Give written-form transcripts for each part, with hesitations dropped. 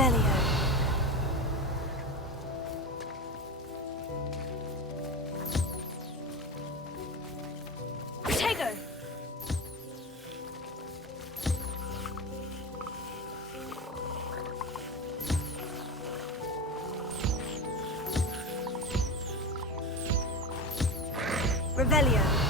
Revelio. Tego. Revelio.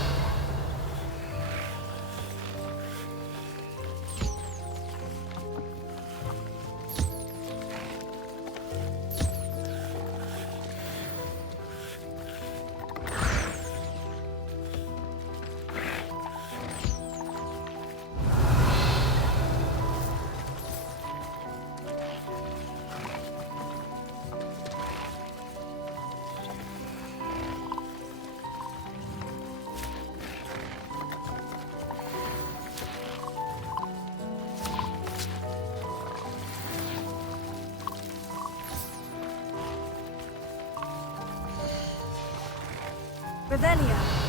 Revelio.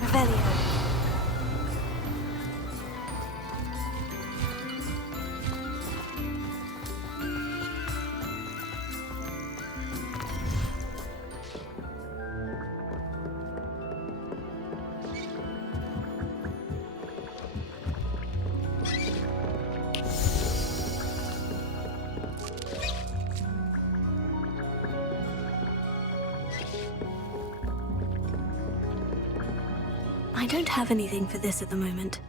Revelio. I don't have anything for this at the moment.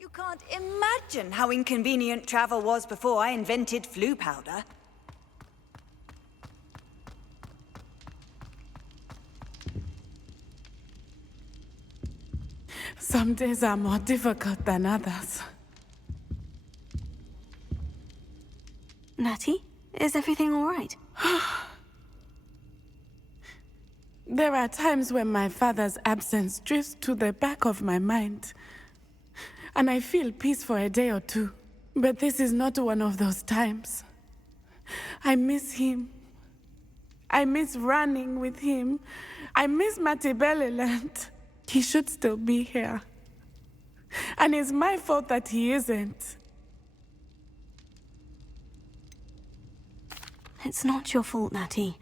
You can't imagine how inconvenient travel was before I invented flu powder. Some days are more difficult than others. Natty, is everything all right? There are times when my father's absence drifts to the back of my mind, and I feel peace for a day or two. But this is not one of those times. I miss him. I miss running with him. I miss Matibeleland. He should still be here. And it's my fault that he isn't. It's not your fault, Natty.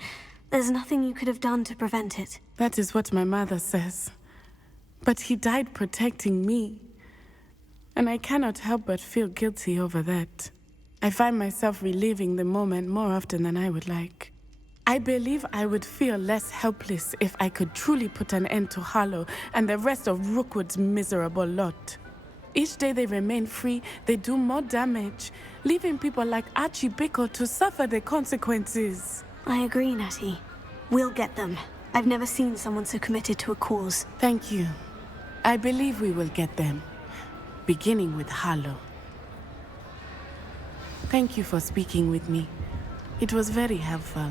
There's nothing you could have done to prevent it. That is what my mother says. But he died protecting me. And I cannot help but feel guilty over that. I find myself reliving the moment more often than I would like. I believe I would feel less helpless if I could truly put an end to Harlow and the rest of Rookwood's miserable lot. Each day they remain free, they do more damage, leaving people like Archie Bickle to suffer the consequences. I agree, Natty. We'll get them. I've never seen someone so committed to a cause. Thank you. I believe we will get them, beginning with Harlow. Thank you for speaking with me. It was very helpful.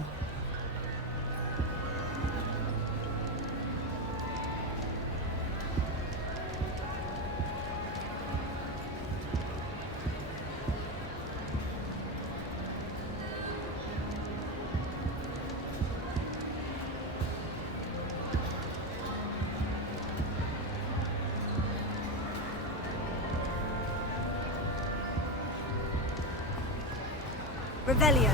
Revelio.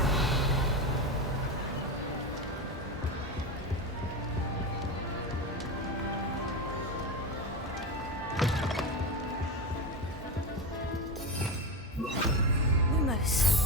Lumos.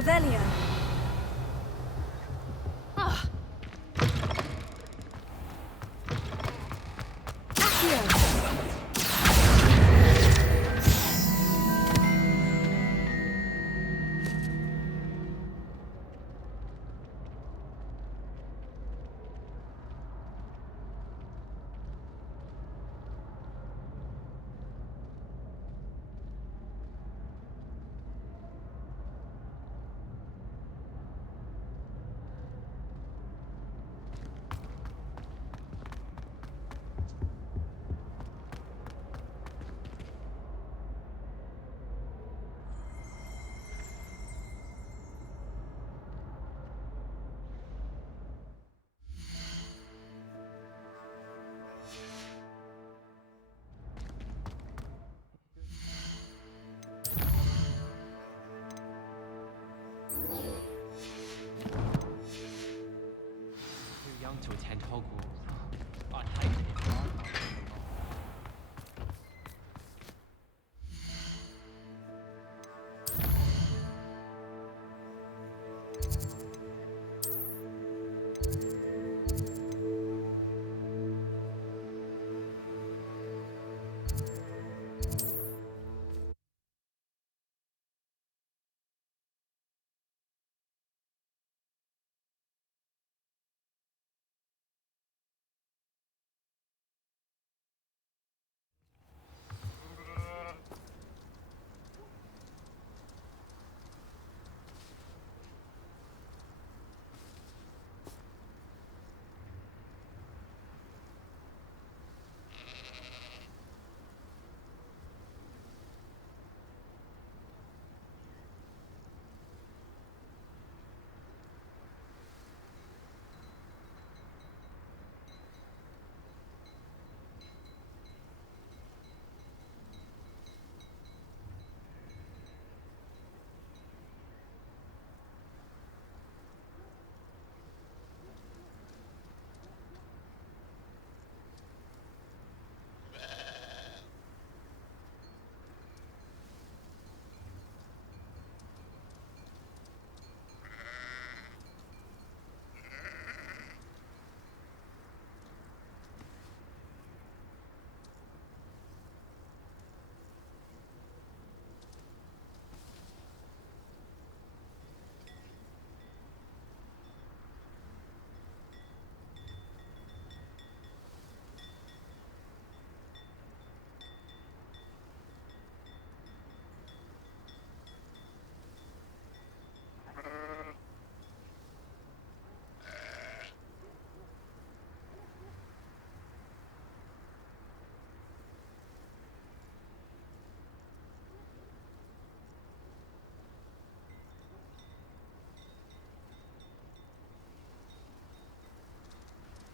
Revelio. Too young to attend Hogwarts. I'd hate it if I was along.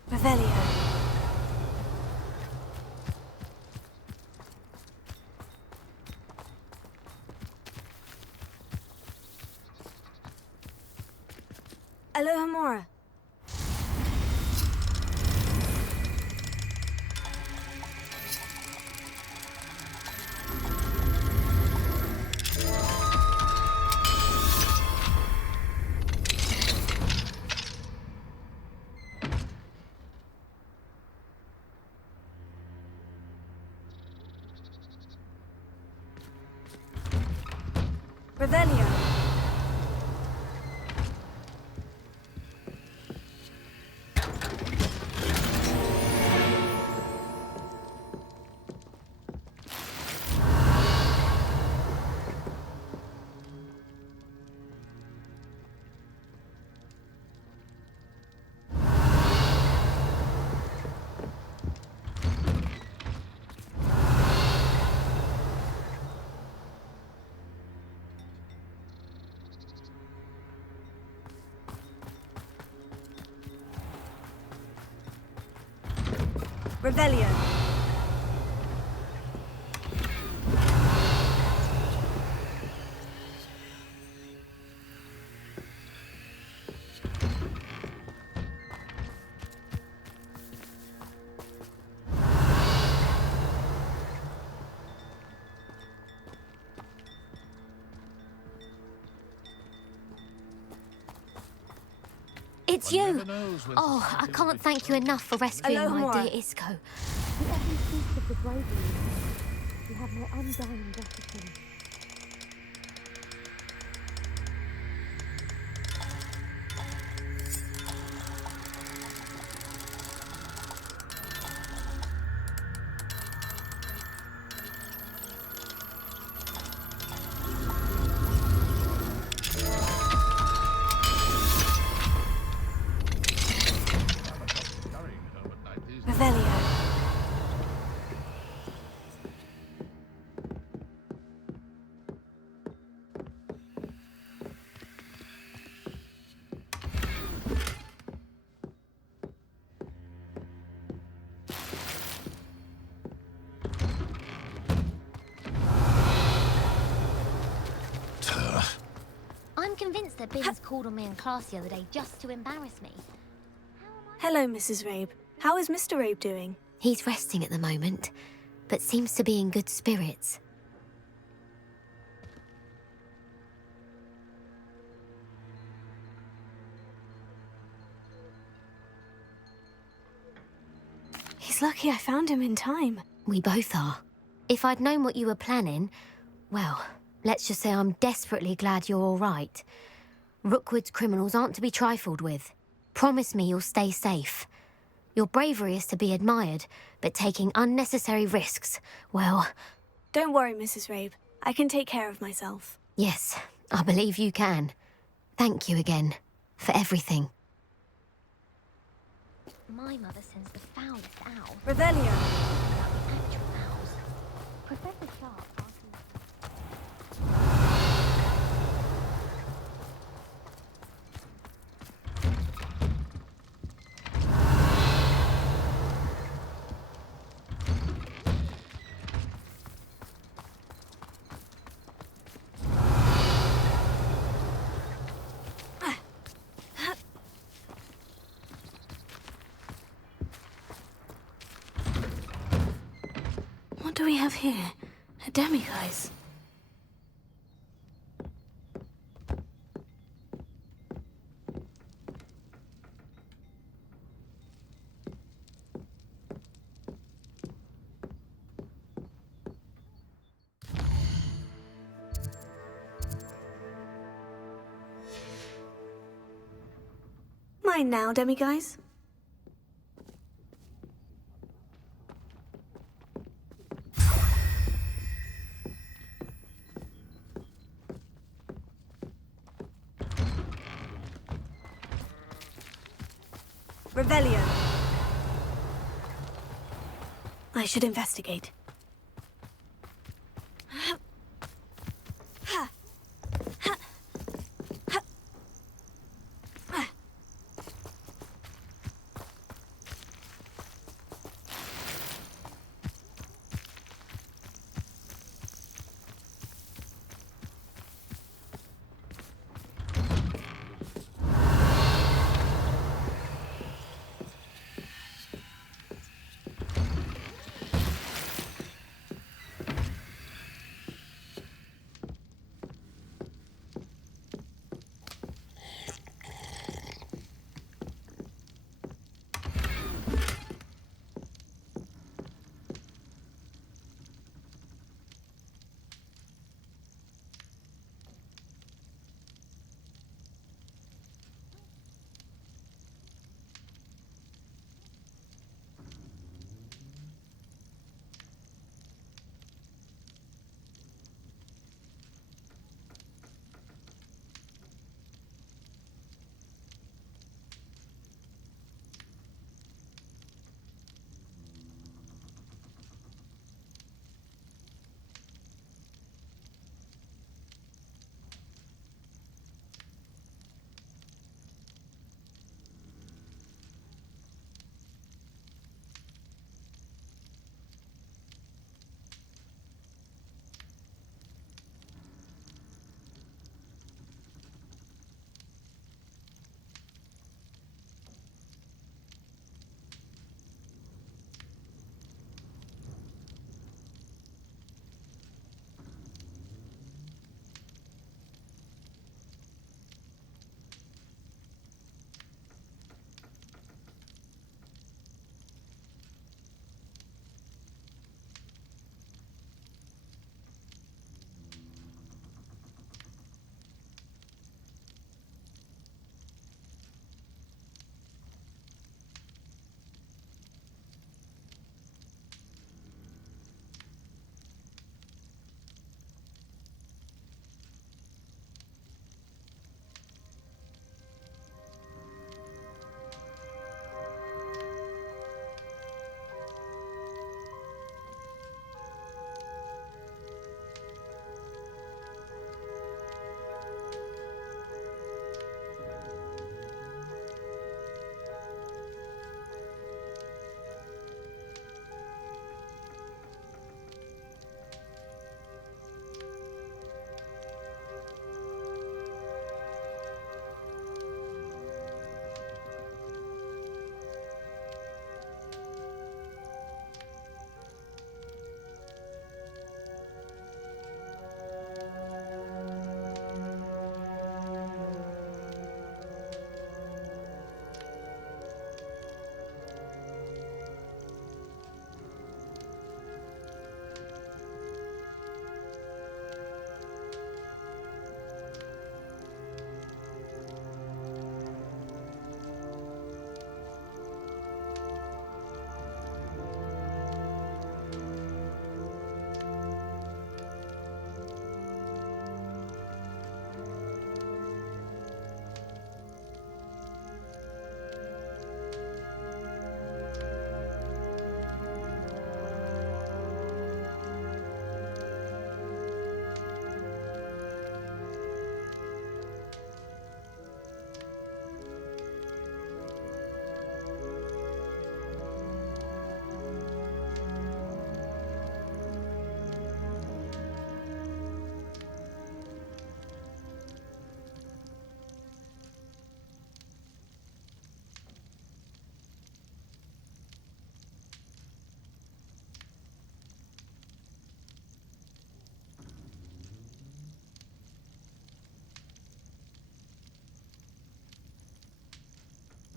Revelio. Alohomora. Revelio. Revelio. It's One you! never knows when Oh, I society will can't be thank you thrown. enough for rescuing Aloha, my Mora. dear Isco. With every piece of the bravery you have my undying gratitude. Carrying home at night these days. Revelio. I'm convinced that Binns called on me in class the other day just to embarrass me. Hello, Mrs. Rabe. How is Mr. Rabe doing? He's resting at the moment, but seems to be in good spirits. He's lucky I found him in time. We both are. If I'd known what you were planning, well, let's just say I'm desperately glad you're all right. Rookwood's criminals aren't to be trifled with. Promise me you'll stay safe. Your bravery is to be admired, but taking unnecessary risks, well, Don't worry, Mrs. Rabe. I can take care of myself. yes, I believe you can. Thank you again, for everything. My mother sends the foulest owls. Revelio. About the actual owls. Professor Sharp asked me... What do we have here? A demiguise. Mine now, demiguise. Revelio. I should investigate.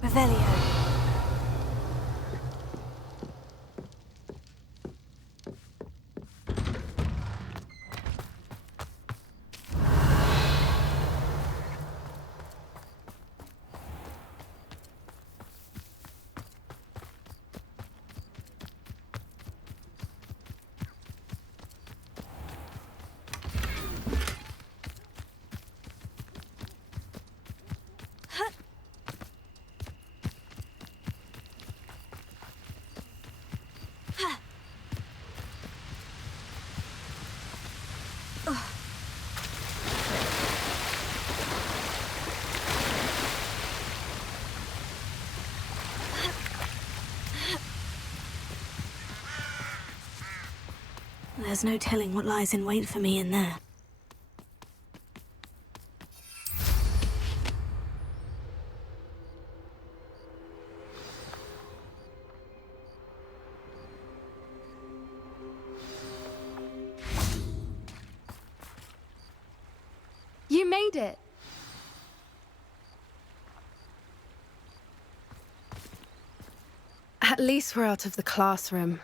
Revelio. There's no telling what lies in wait for me in there. You made it! At least we're out of the classroom.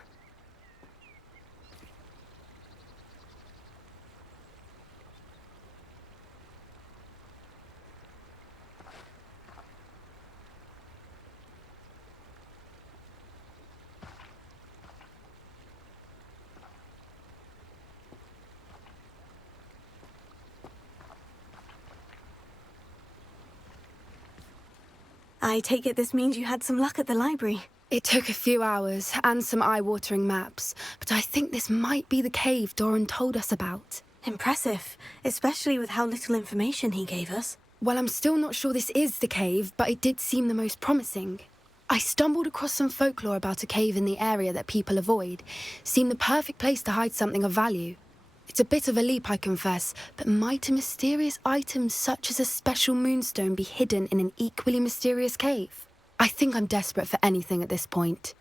I take it this means you had some luck at the library. It took a few hours and some eye-watering maps, but I think this might be the cave Doran told us about. Impressive, especially with how little information he gave us. Well, I'm still not sure this is the cave, but it did seem the most promising. I stumbled across some folklore about a cave in the area that people avoid. Seemed the perfect place to hide something of value. It's a bit of a leap, I confess, but might a mysterious item such as a special moonstone be hidden in an equally mysterious cave? I think I'm desperate for anything at this point.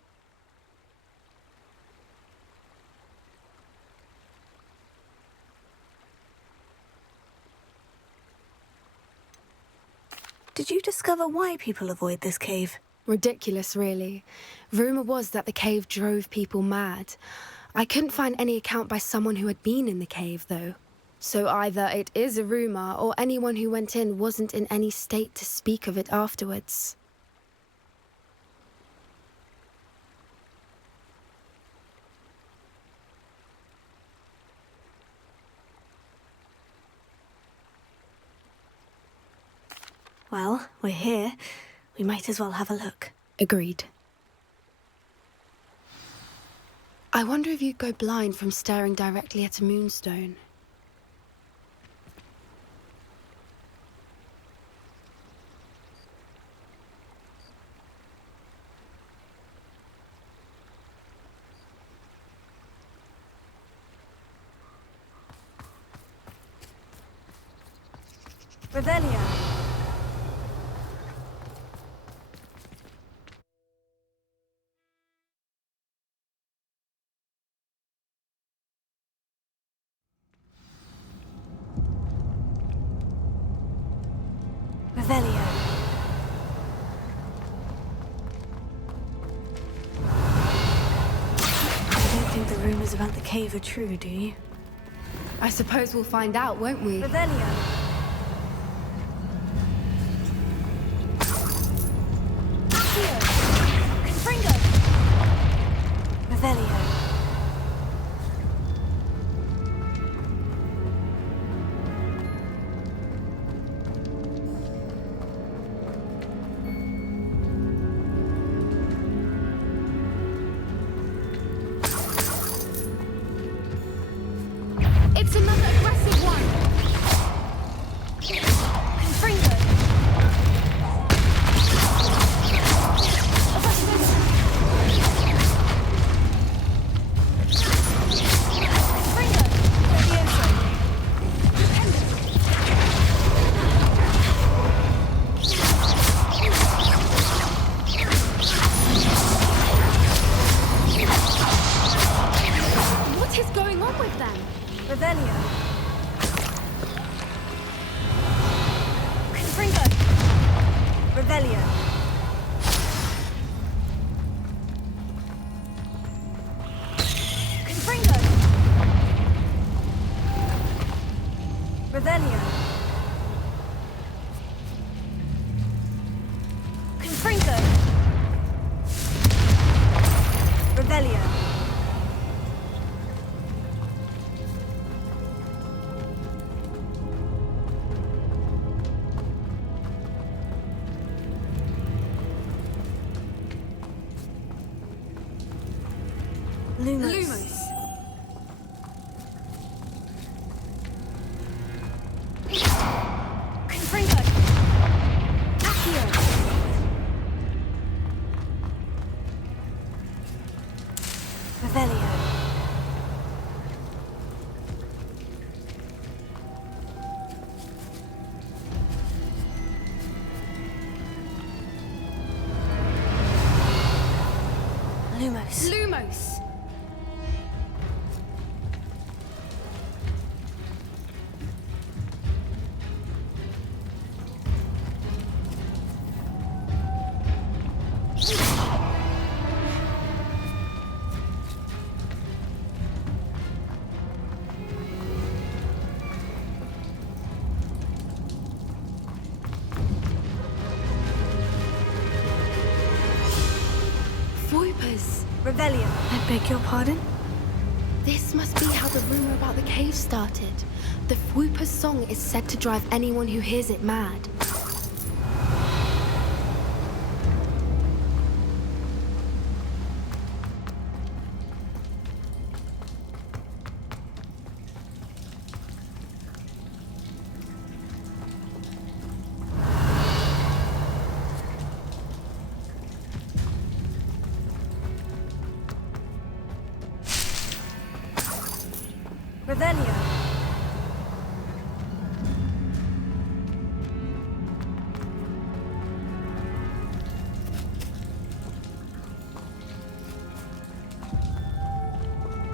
Did you discover why people avoid this cave? Ridiculous, really. Rumour was that the cave drove people mad. I couldn't find any account by someone who had been in the cave, though. So either it is a rumour, or anyone who went in wasn't in any state to speak of it afterwards. Well, we're here. We might as well have a look. Agreed. I wonder if you'd go blind from staring directly at a moonstone. Revelio. Revelio. You don't think the rumors about the cave are true, do you? I suppose we'll find out, won't we? Revelio. Revelio. It's another aggressive one! Confringo. What is going on with them? Revelio. Confringo. Revelio. Revelio. Confringo. Revelio. Lumos. Confringo. Accio. Revelio. Lumos. Lumos! Voipers! Revelio. I beg your pardon? This must be how the rumor about the cave started. The Whooper's song is said to drive anyone who hears it mad. Revelio.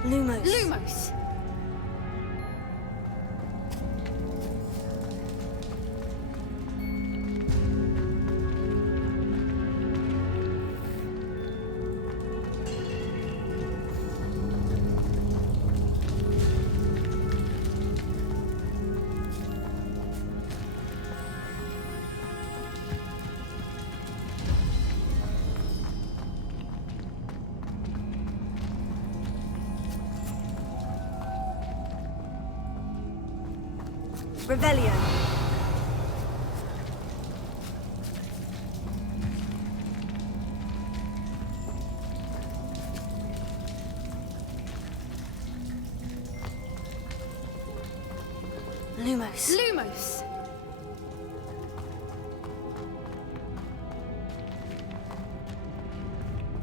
Lumos. Lumos! Revelio. Lumos. Lumos!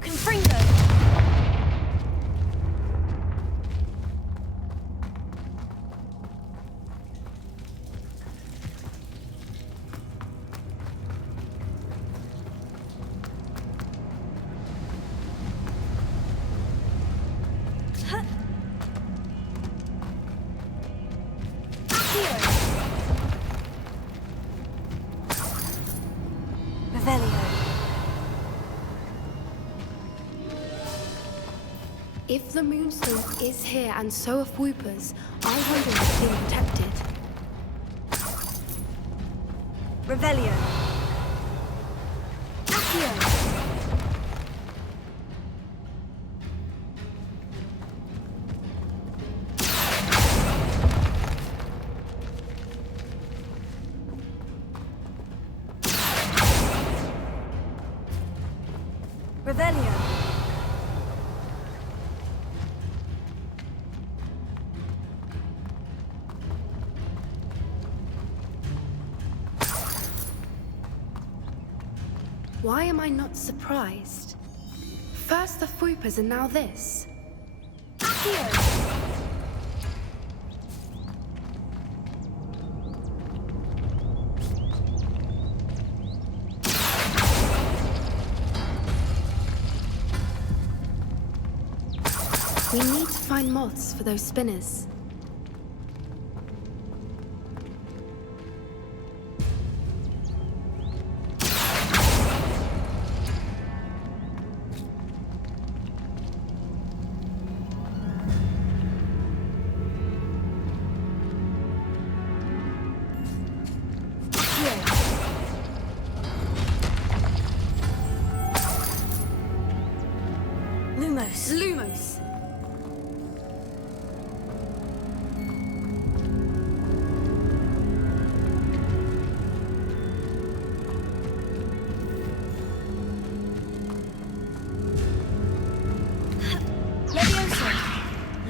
Confringo. Revelio. If the Moonstone is here and so are Whoopers, I wonder if it's being protected. Revelio. Accio. Revelio. Why am I not surprised? First the Whoopers and now this. Accio. We need to find moths for those spinners.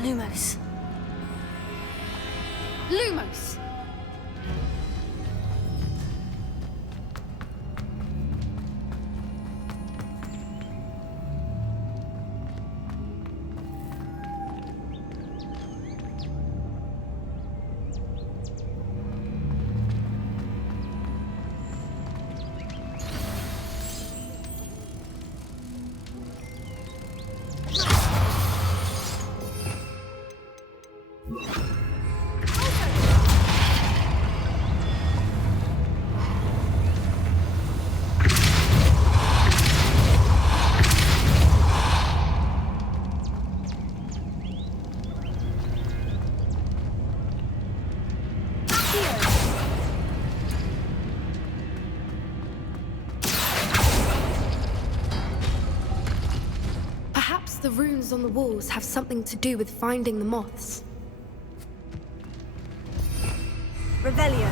Lumos. Lumos! Perhaps the runes on the walls have something to do with finding the moths. Revelio.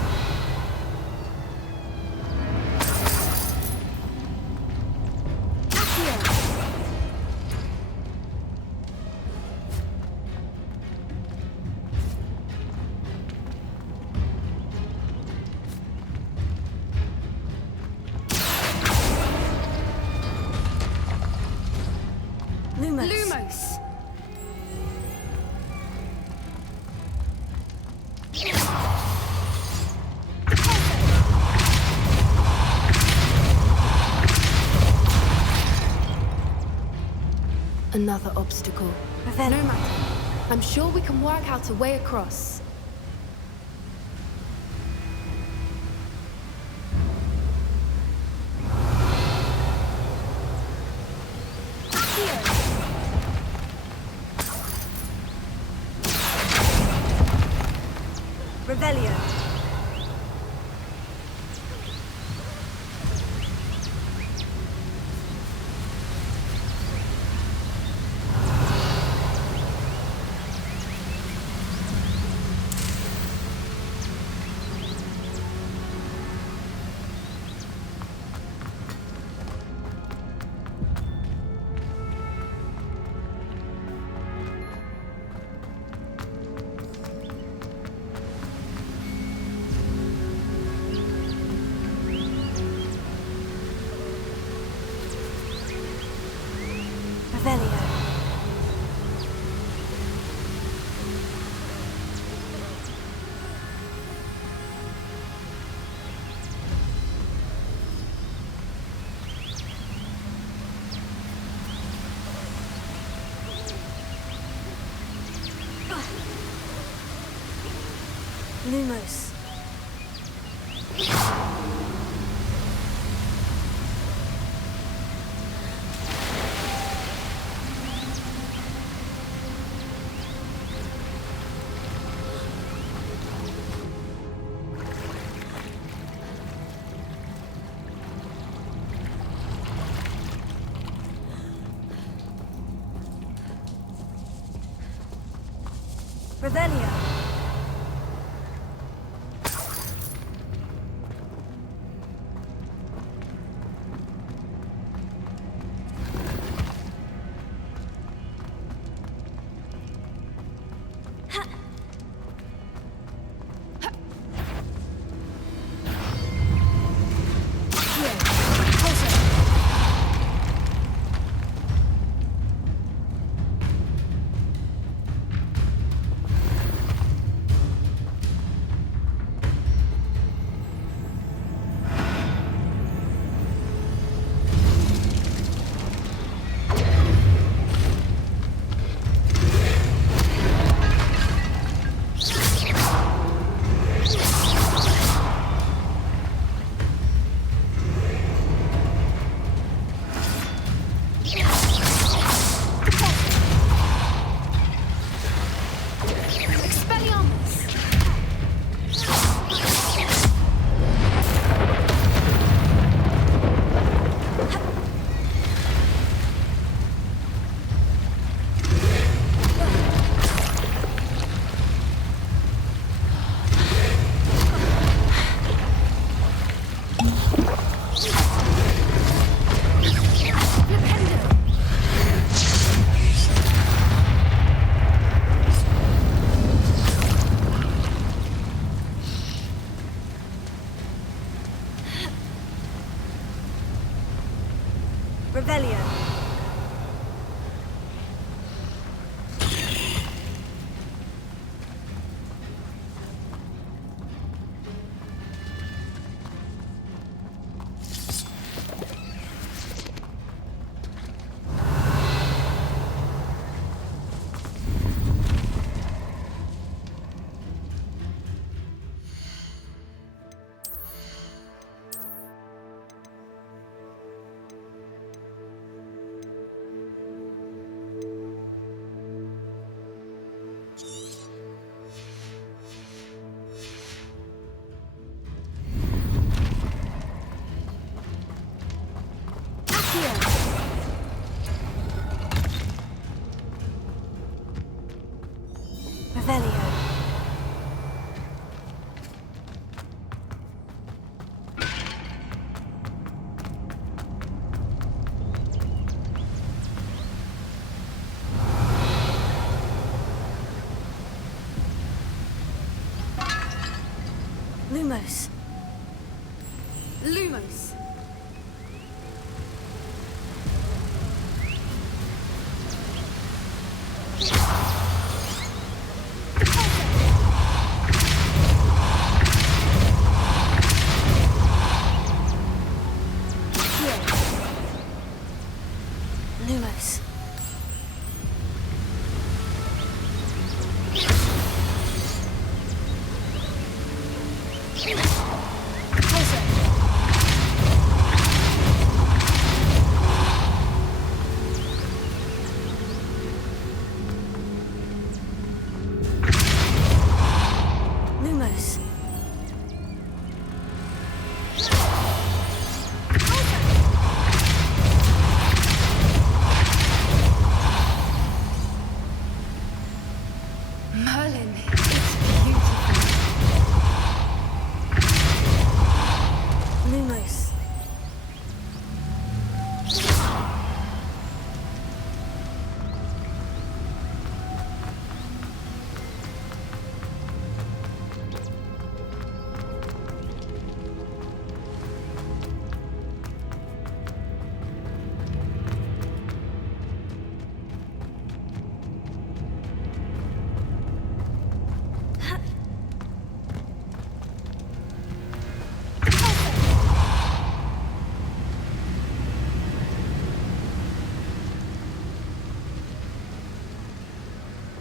Lumos. Lumos! Another obstacle. Revelio. No matter. I'm sure we can work out a way across. Revelio. Revelio. Lumos. Revelio. Revelio. Lumos. Lumos. Lumos. Lumos. Merlin, it's beautiful. Lumos.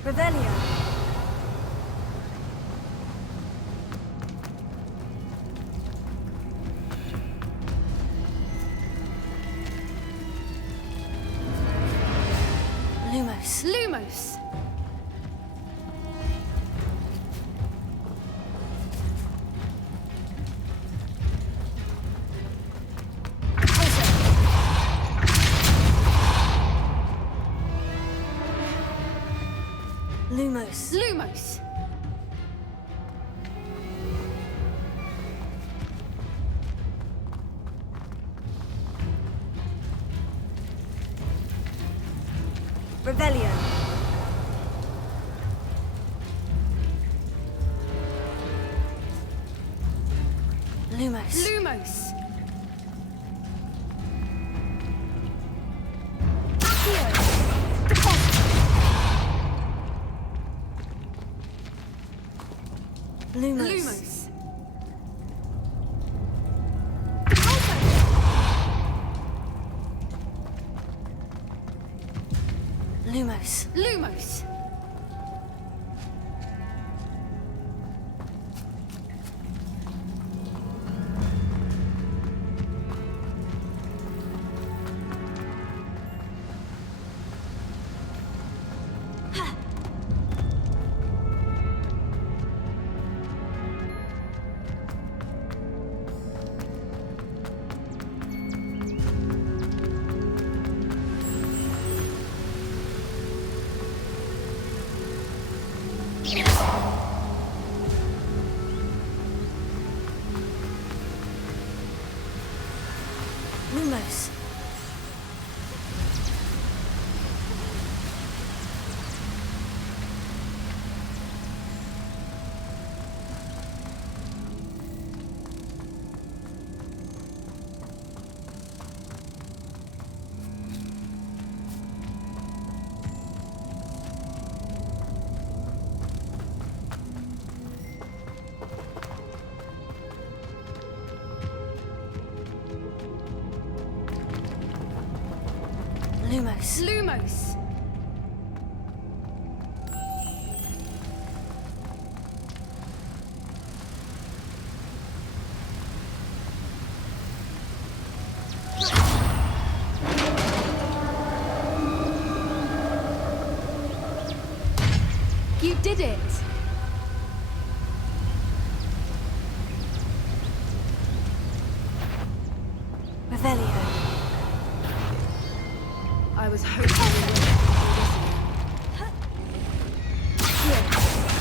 Revelio. Lumos. Lumos. Lumos. Lumos. Revelio. Lumos. Lumos. Lumos. Lumos. Lumos. Lumos. Lumos. Lumos. Lumos. You did it! Revelio. I was hoping you would. Here.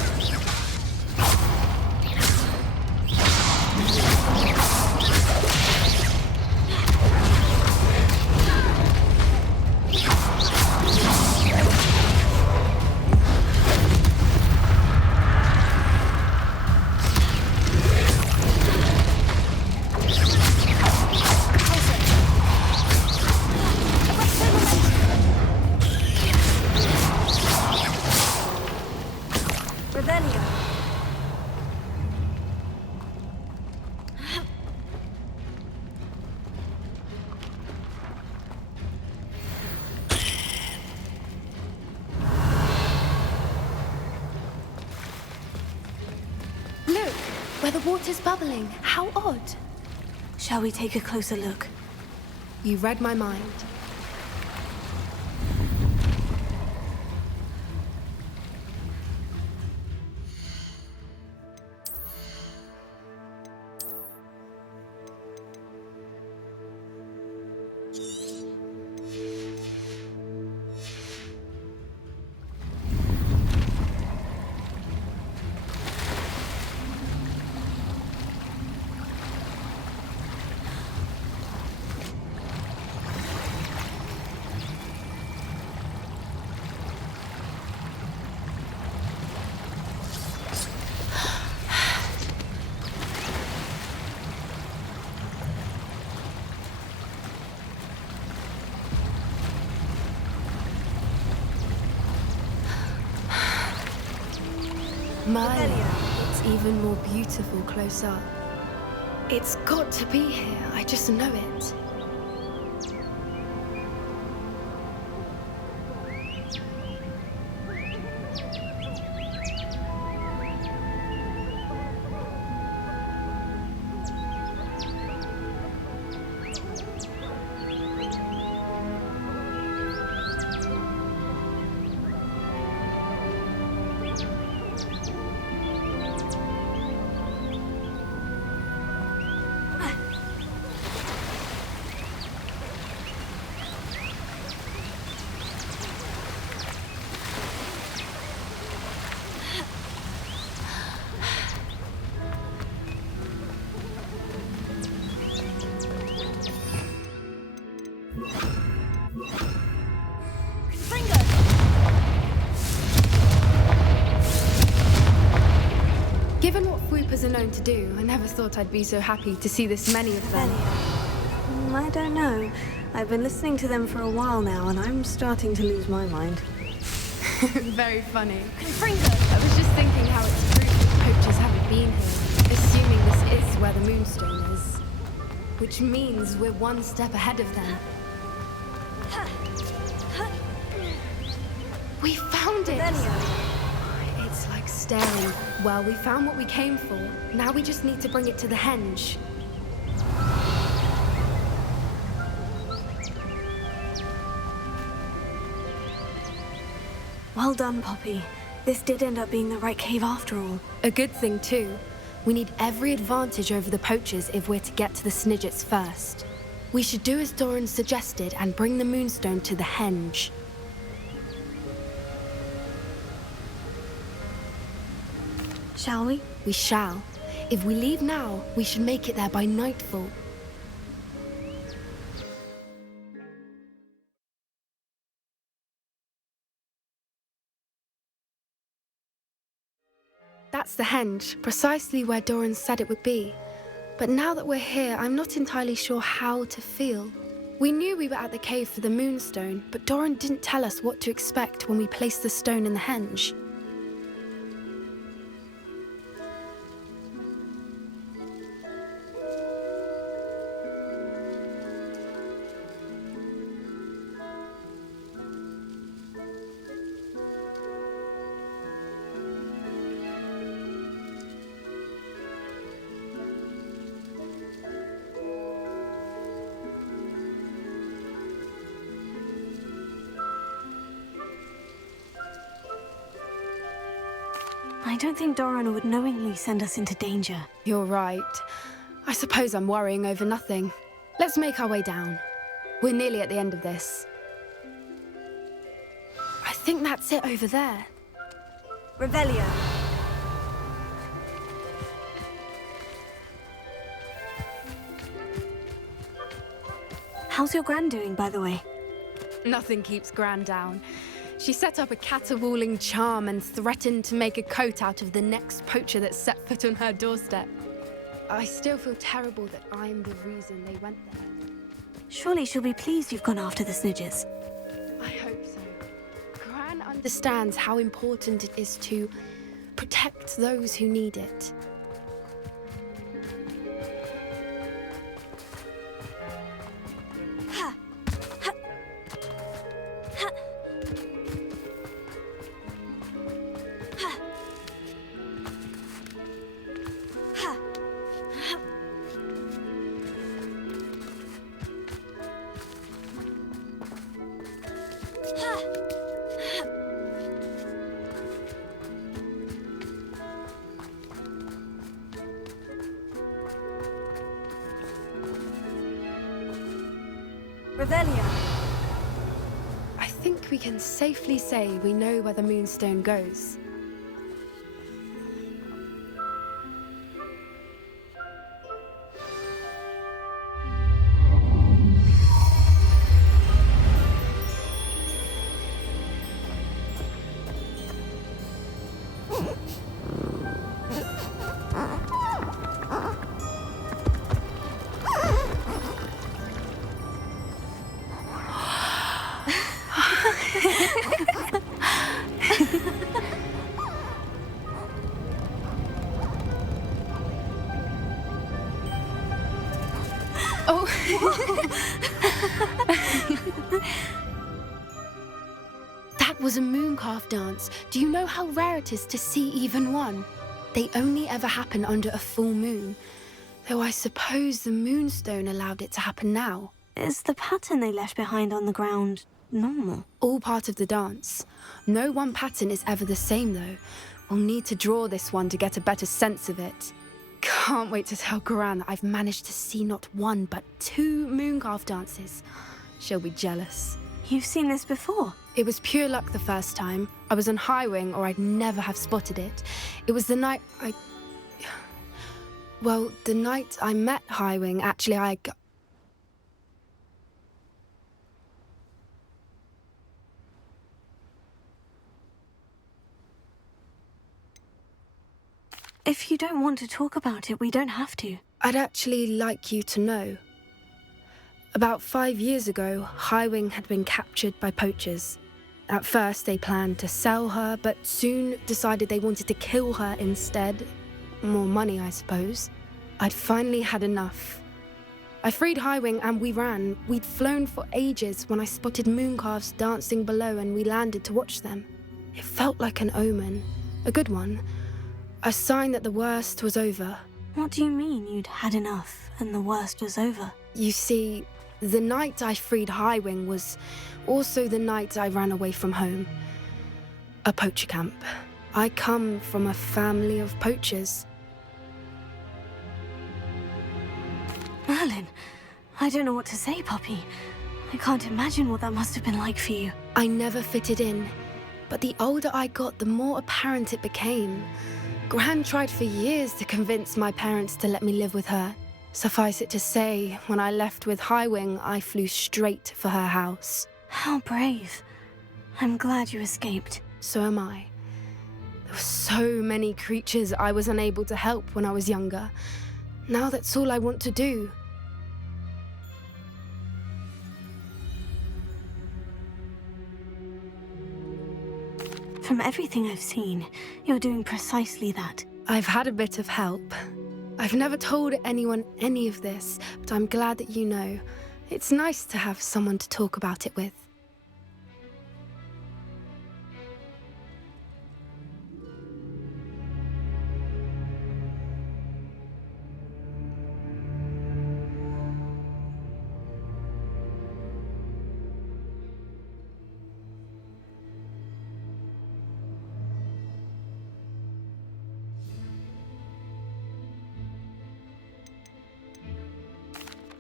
Revelio. Look, where the water's bubbling. How odd. Shall we take a closer look? You read my mind. My, it's even more beautiful close up. It's got to be here, I just know it. Given what Fwoopas are known to do, I never thought I'd be so happy to see this many of them. I don't know. I've been listening to them for a while now, and I'm starting to lose my mind. Very funny. I was just thinking how it's true that poachers haven't been here, assuming this is where the Moonstone is. Which means we're one step ahead of them. We found it! It's like staring. Well, we found what we came for. Now we just need to bring it to the henge. Well done, Poppy. This did end up being the right cave after all. A good thing, too. We need every advantage over the poachers if we're to get to the Snidgets first. We should do as Doran suggested and bring the Moonstone to the henge. Shall we? We shall. If we leave now, we should make it there by nightfall. That's the henge, precisely where Doran said it would be. But now that we're here, I'm not entirely sure how to feel. We knew we were at the cave for the Moonstone, but Doran didn't tell us what to expect when we placed the stone in the henge. I don't think Doran would knowingly send us into danger. You're right. I suppose I'm worrying over nothing. Let's make our way down. We're nearly at the end of this. I think that's it over there. Revelio. How's your Gran doing, by the way? Nothing keeps Gran down. She set up a caterwauling charm and threatened to make a coat out of the next poacher that set foot on her doorstep. I still feel terrible that I'm the reason they went there. Surely she'll be pleased you've gone after the Snidgets. I hope so. Gran understands how important it is to protect those who need it. Revelia. I think we can safely say we know where the Moonstone goes. Oh. That was a mooncalf dance. Do you know how rare it is to see even one? They only ever happen under a full moon. Though I suppose the Moonstone allowed it to happen now. Is the pattern they left behind on the ground normal? All part of the dance. No one pattern is ever the same, though. We'll need to draw this one to get a better sense of it. Can't wait to tell Gran that I've managed to see not one, but 2 mooncalf dances. She'll be jealous. You've seen this before? It was pure luck the first time. I was on Highwing, or I'd never have spotted it. It was the night Well, the night I met Highwing, actually, If you don't want to talk about it, we don't have to. I'd actually like you to know. About 5 years ago, Highwing had been captured by poachers. At first, they planned to sell her, but soon decided they wanted to kill her instead. More money, I suppose. I'd finally had enough. I freed Highwing and we ran. We'd flown for ages when I spotted mooncalves dancing below and we landed to watch them. It felt like an omen. A good one. A sign that the worst was over. What do you mean you'd had enough and the worst was over? You see, the night I freed Highwing was also the night I ran away from home. A poacher camp. I come from a family of poachers. Merlin, I don't know what to say, Poppy. I can't imagine what that must have been like for you. I never fitted in, but the older I got, the more apparent it became. Gran tried for years to convince my parents to let me live with her. Suffice it to say, when I left with Highwing, I flew straight for her house. How brave. I'm glad you escaped. So am I. There were so many creatures I was unable to help when I was younger. Now that's all I want to do. From everything I've seen, you're doing precisely that. I've had a bit of help. I've never told anyone any of this, but I'm glad that you know. It's nice to have someone to talk about it with.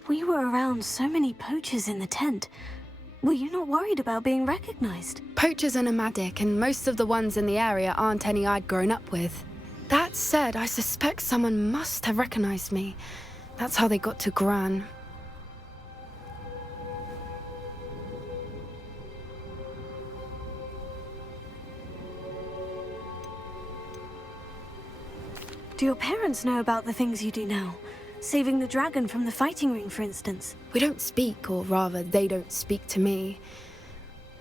We were around so many poachers in the tent. Were you not worried about being recognized? Poachers are nomadic, and most of the ones in the area aren't any I'd grown up with. That said, I suspect someone must have recognized me. That's how they got to Gran. Do your parents know about the things you do now? Saving the dragon from the fighting ring, for instance. We don't speak, or rather, they don't speak to me.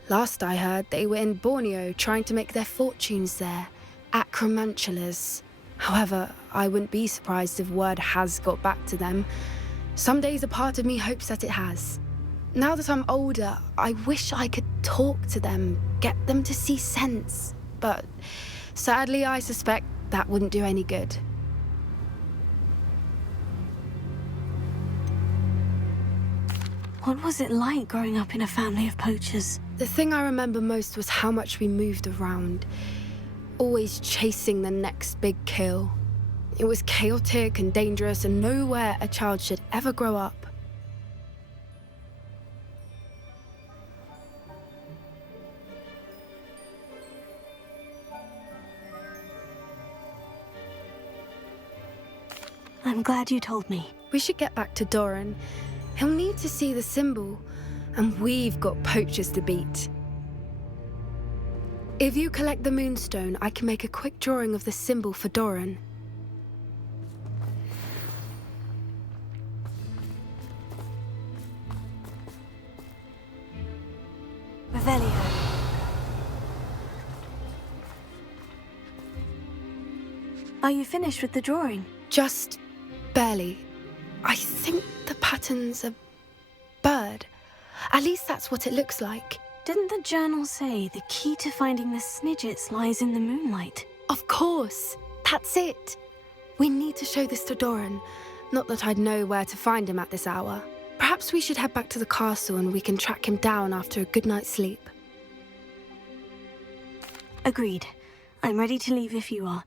Last I heard, they were in Borneo trying to make their fortunes there. acromantulas. However, I wouldn't be surprised if word has got back to them. Some days a part of me hopes that it has. Now that I'm older, I wish I could talk to them, get them to see sense. But sadly, I suspect that wouldn't do any good. What was it like growing up in a family of poachers? The thing I remember most was how much we moved around, always chasing the next big kill. It was chaotic and dangerous, and nowhere a child should ever grow up. I'm glad you told me. We should get back to Doran. He'll need to see the symbol, and we've got poachers to beat. If you collect the moonstone, I can make a quick drawing of the symbol for Doran. Revelio. Are you finished with the drawing? Just barely. I think the pattern's a bird. At least that's what it looks like. Didn't the journal say the key to finding the Snidgets lies in the moonlight? Of course. That's it. We need to show this to Doran. Not that I'd know where to find him at this hour. Perhaps we should head back to the castle and we can track him down after a good night's sleep. Agreed. I'm ready to leave if you are.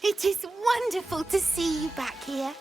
It is wonderful to see you back here.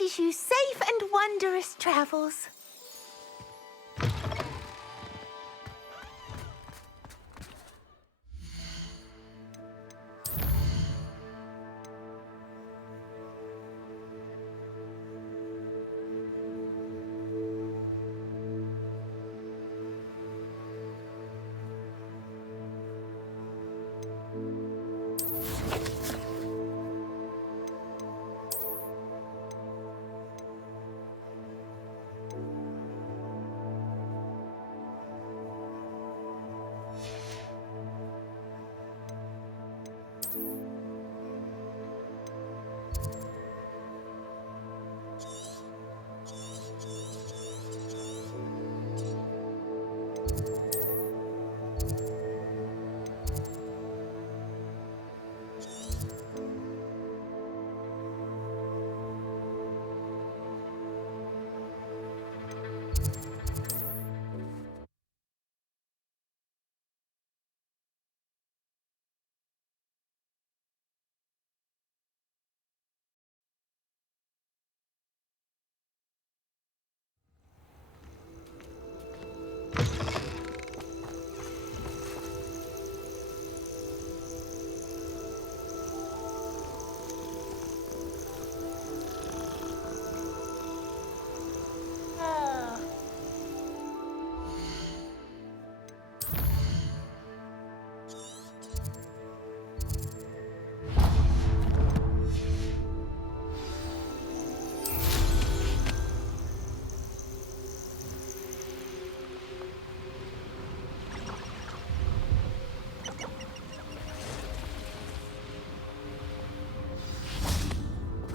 wishes you safe and wondrous travels.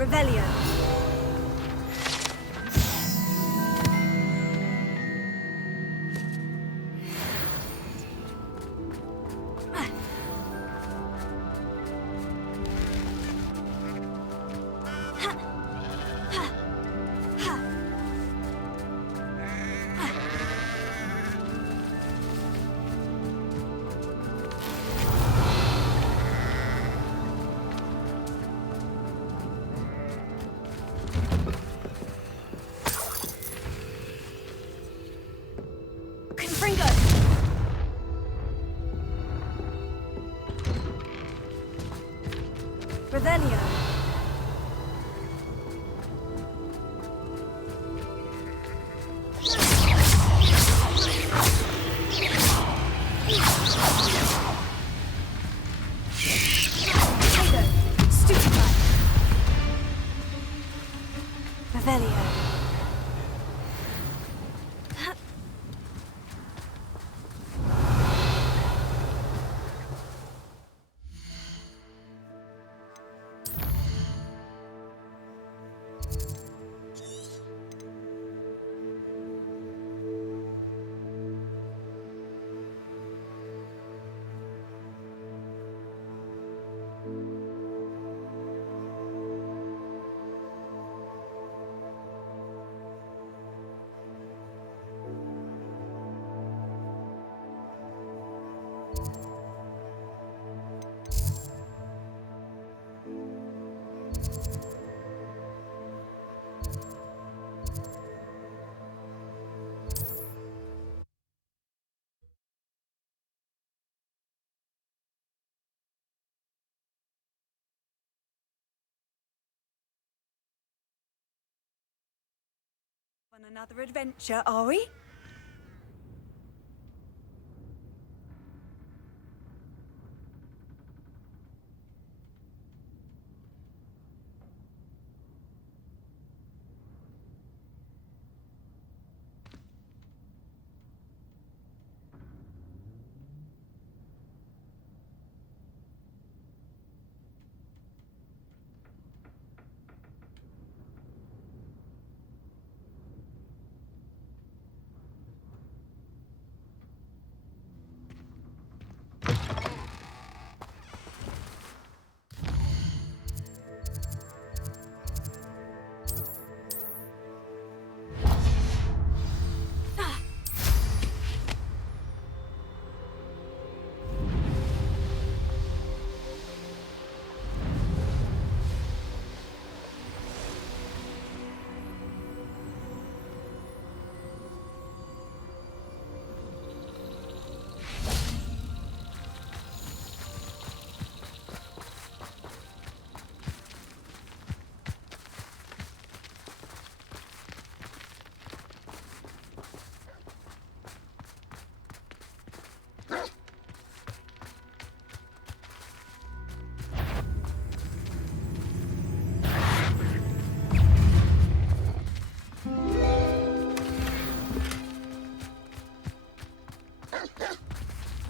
Revelio. Revelio. Revelio. On another adventure, are we?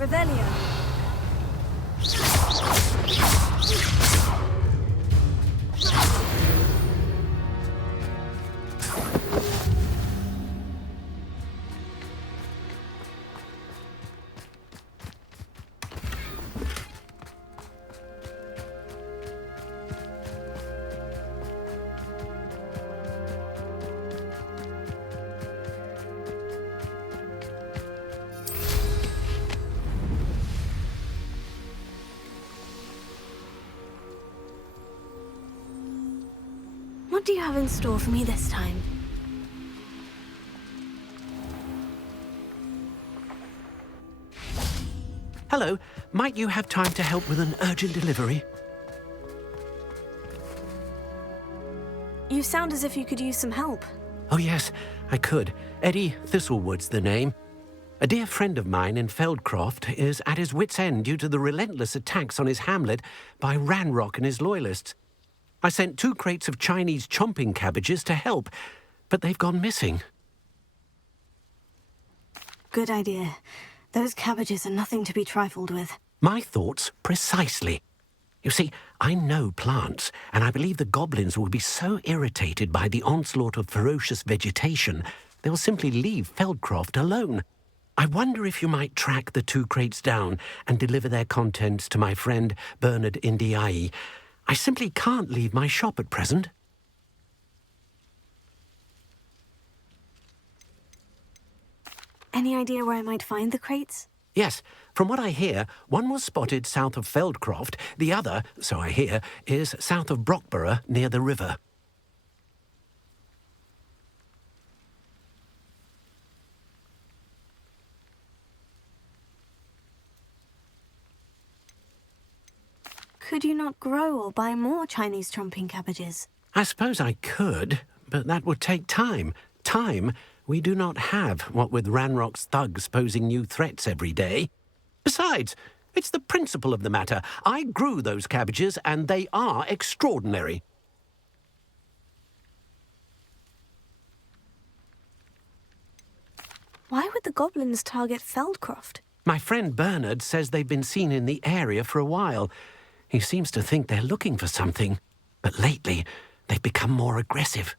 Revelio. What do you have in store for me this time? Hello, might you have time to help with an urgent delivery? You sound as if you could use some help. Oh yes, I could. Eddie Thistlewood's the name. A dear friend of mine in Feldcroft is at his wit's end due to the relentless attacks on his hamlet by Ranrock and his loyalists. I sent 2 crates of Chinese chomping cabbages to help, but they've gone missing. Good idea. Those cabbages are nothing to be trifled with. My thoughts precisely. You see, I know plants, and I believe the goblins will be so irritated by the onslaught of ferocious vegetation, they'll simply leave Feldcroft alone. I wonder if you might track the 2 crates down and deliver their contents to my friend Bernard Indiai. I simply can't leave my shop at present. Any idea where I might find the crates? Yes, from what I hear, one was spotted south of Feldcroft, the other, so I hear, is south of Brockborough near the river. Could you not grow or buy more Chinese chomping cabbages? I suppose I could, but that would take time. Time we do not have, what with Ranrock's thugs posing new threats every day. Besides, it's the principle of the matter. I grew those cabbages, and they are extraordinary. Why would the goblins target Feldcroft? My friend Bernard says they've been seen in the area for a while. He seems to think they're looking for something, but lately they've become more aggressive.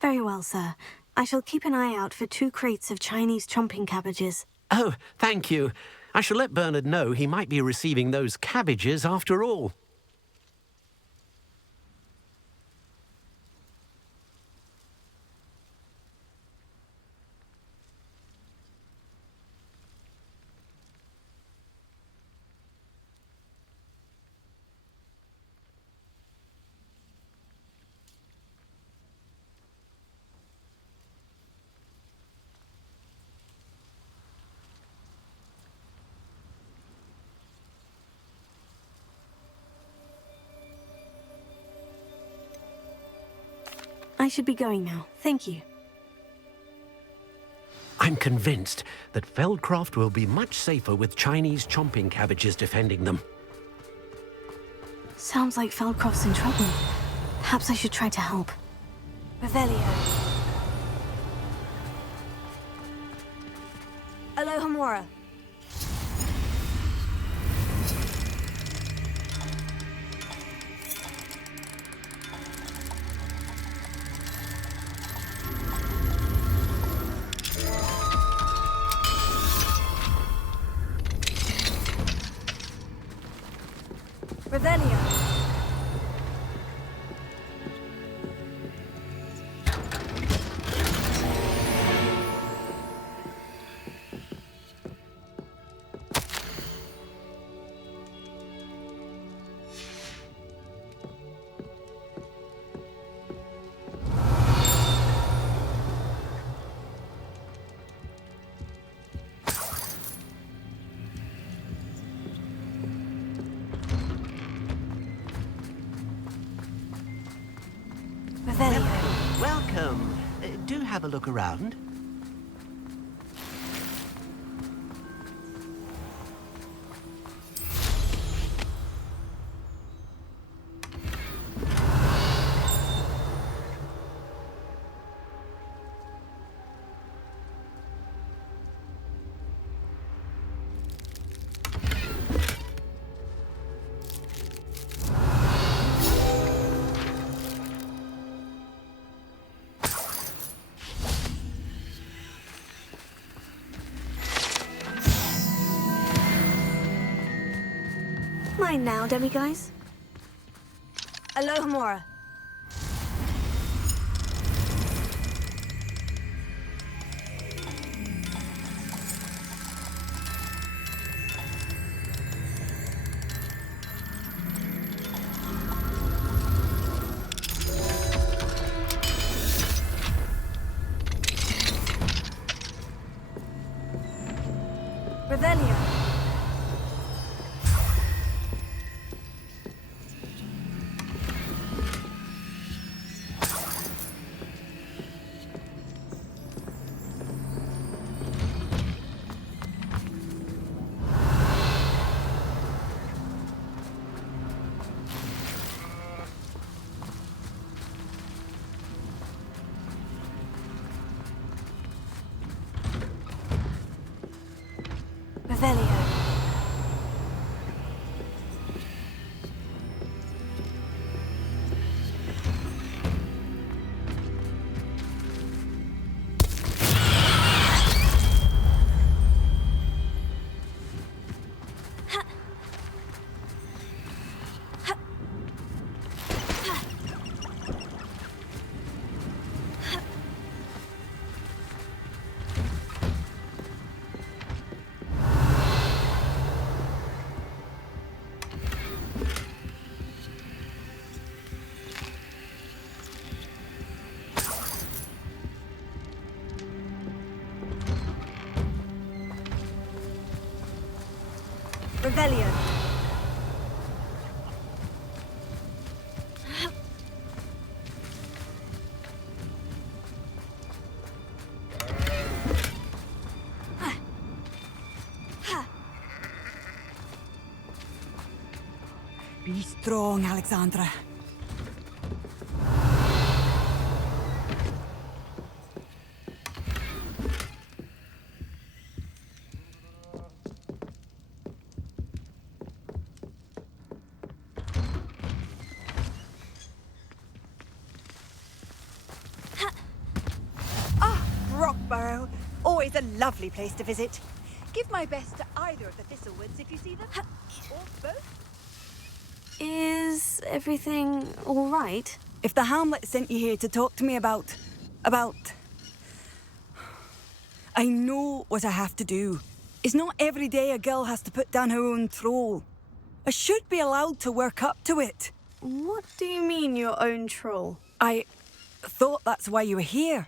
Very well, sir. I shall keep an eye out for 2 crates of Chinese chomping cabbages. Oh, thank you. I shall let Bernard know he might be receiving those cabbages after all. I should be going now. Thank you. I'm convinced that Feldcroft will be much safer with Chinese chomping cabbages defending them. Sounds like Feldcroft's in trouble. Perhaps I should try to help. Revelio. Alohomora. Revelio. Welcome. Do have a look around. fine now, demiguise? Alohomora. Revelio. Revelio. Revelio. Be strong, Alexandra. Rockburrow. Always a lovely place to visit. Give my best to either of the Thistlewoods if you see them. Or both. Is everything all right? If the Hamlet sent you here to talk to me about... I know what I have to do. It's not every day a girl has to put down her own troll. I should be allowed to work up to it. What do you mean, your own troll? I thought that's why you were here.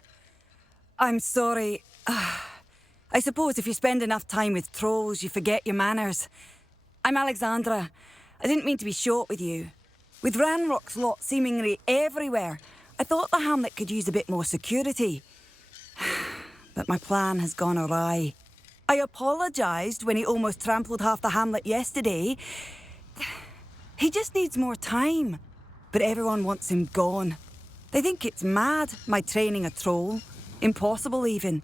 I'm sorry. I suppose if you spend enough time with trolls, you forget your manners. I'm Alexandra. I didn't mean to be short with you. With Ranrock's lot seemingly everywhere, I thought the hamlet could use a bit more security. But my plan has gone awry. I apologised when he almost trampled half the hamlet yesterday. He just needs more time. But everyone wants him gone. They think it's mad, my training a troll. Impossible, even.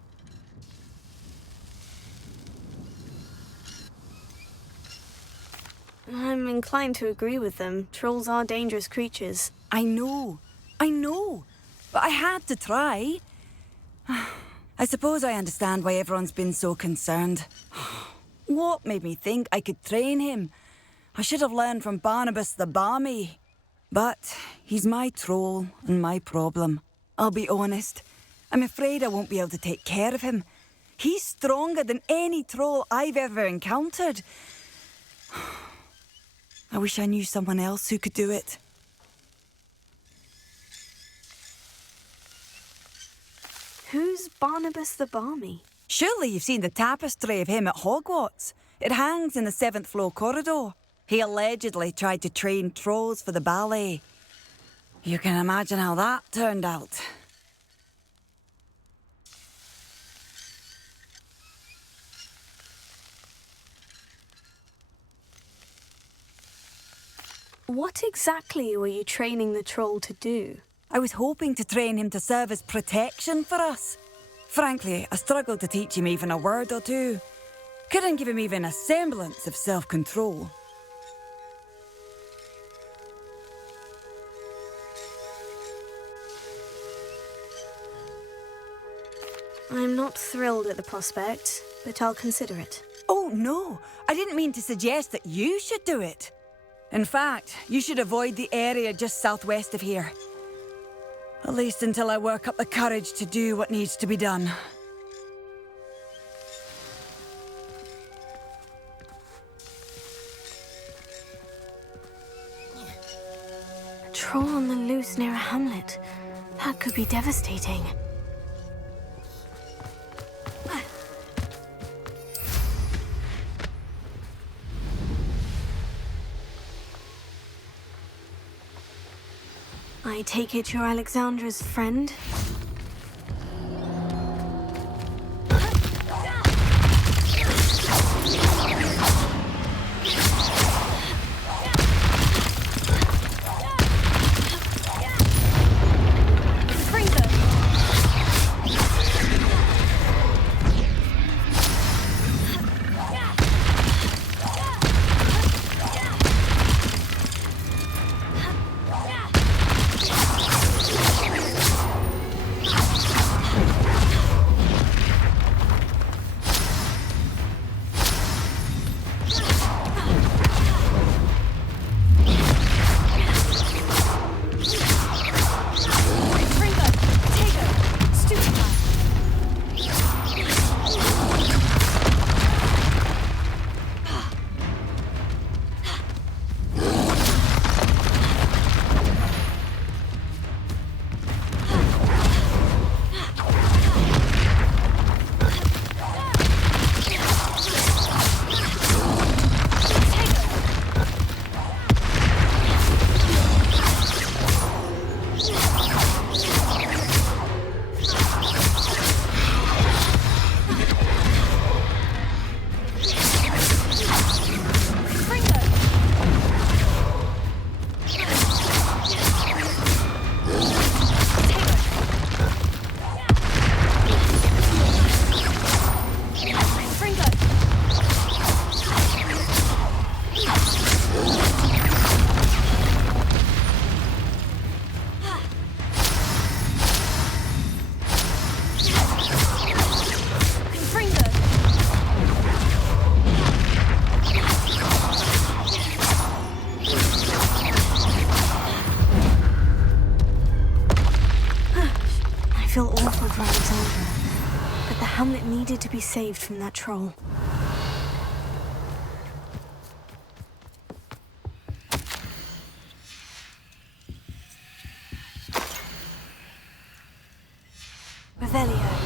I'm inclined to agree with them. Trolls are dangerous creatures. I know. But I had to try. I suppose I understand why everyone's been so concerned. What made me think I could train him? I should have learned from Barnabas the Barmy. But he's my troll and my problem. I'll be honest. I'm afraid I won't be able to take care of him. He's stronger than any troll I've ever encountered. I wish I knew someone else who could do it. Who's Barnabas the Barmy? Surely you've seen the tapestry of him at Hogwarts. It hangs in the 7th floor corridor. He allegedly tried to train trolls for the ballet. You can imagine how that turned out. What exactly were you training the troll to do? I was hoping to train him to serve as protection for us. Frankly, I struggled to teach him even a word or two. Couldn't give him even a semblance of self-control. I'm not thrilled at the prospect, but I'll consider it. Oh, no. I didn't mean to suggest that you should do it. In fact, you should avoid the area just southwest of here. At least until I work up the courage to do what needs to be done. A troll on the loose near a hamlet. That could be devastating. I take it you're Alexandra's friend? I feel awful for Alexandra, but the hamlet needed to be saved from that troll. Revelio.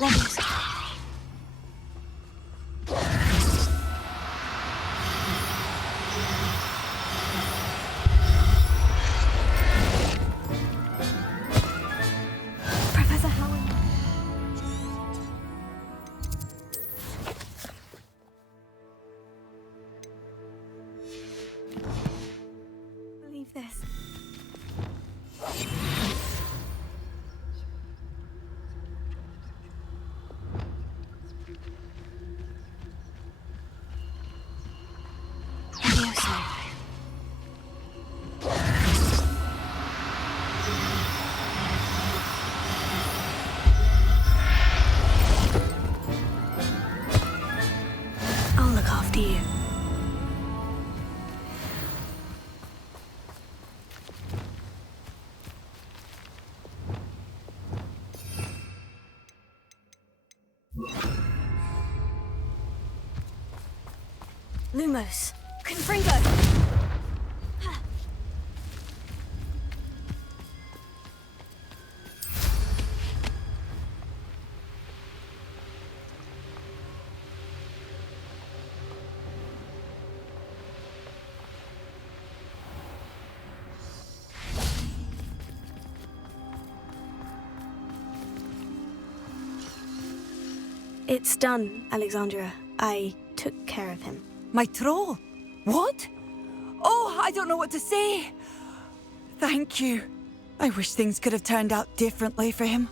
Lemons. Professor Howard. Believe this. Lumos. Confringo! It's done, Alexandra. I took care of him. My troll? What? Oh, I don't know what to say. Thank you. I wish things could have turned out differently for him.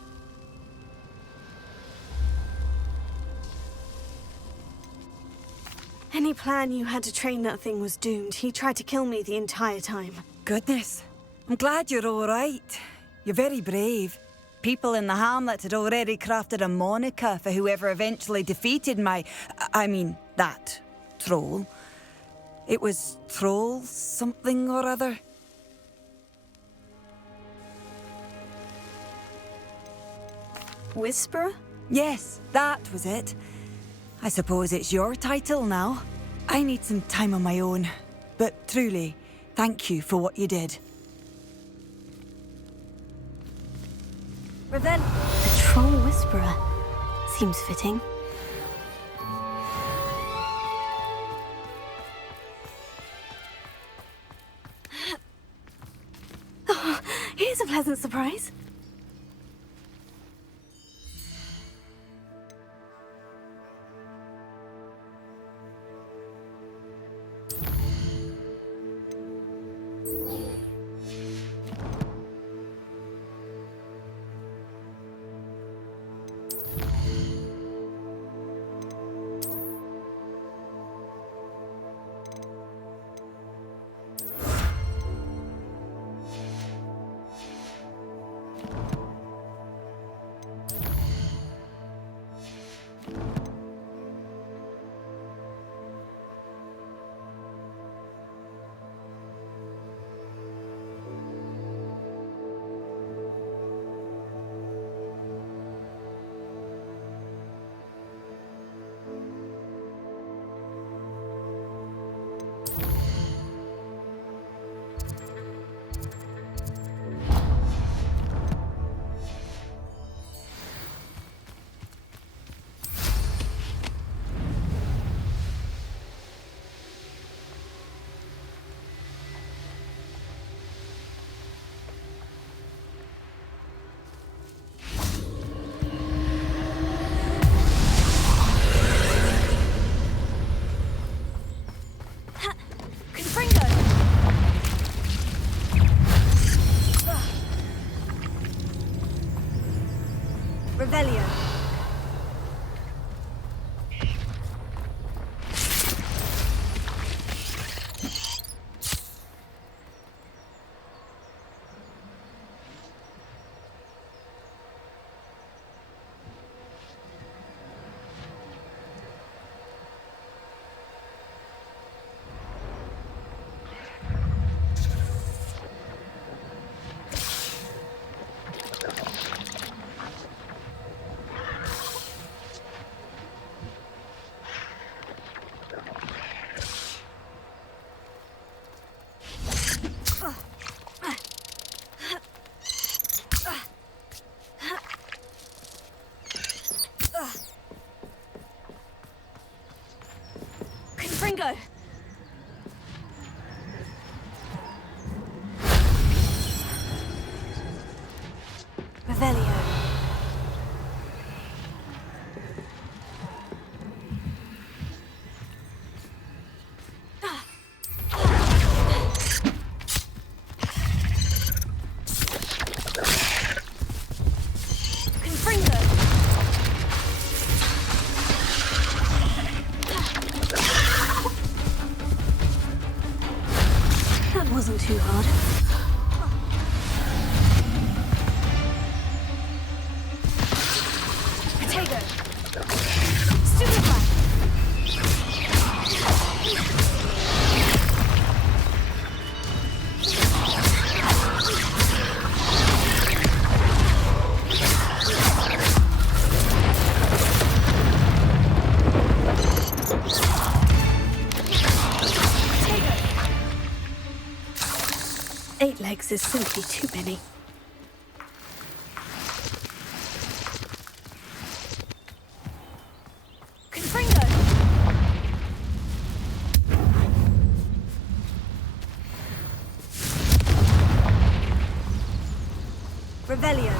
Any plan you had to train that thing was doomed. He tried to kill me the entire time. Goodness. I'm glad you're all right. You're very brave. People in the hamlet had already crafted a moniker for whoever eventually defeated that troll. It was Troll something or other. Whisperer? Yes, that was it. I suppose it's your title now. I need some time on my own. But truly, thank you for what you did. Revel. The Troll Whisperer. Seems fitting. Oh, here's a pleasant surprise. Revelio. Confringo! Revelio. Wasn't too hard. Potato. Stupefy. 8 legs is simply too many. Confringo! Revelio.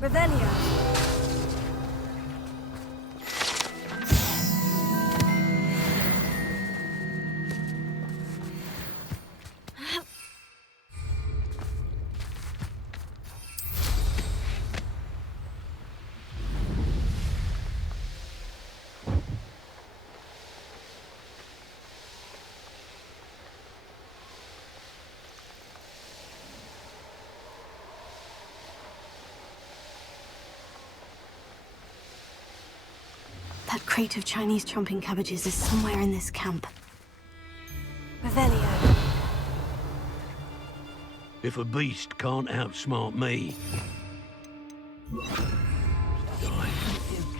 Revelio. That crate of Chinese chomping cabbages is somewhere in this camp. Revelio. If a beast can't outsmart me... You've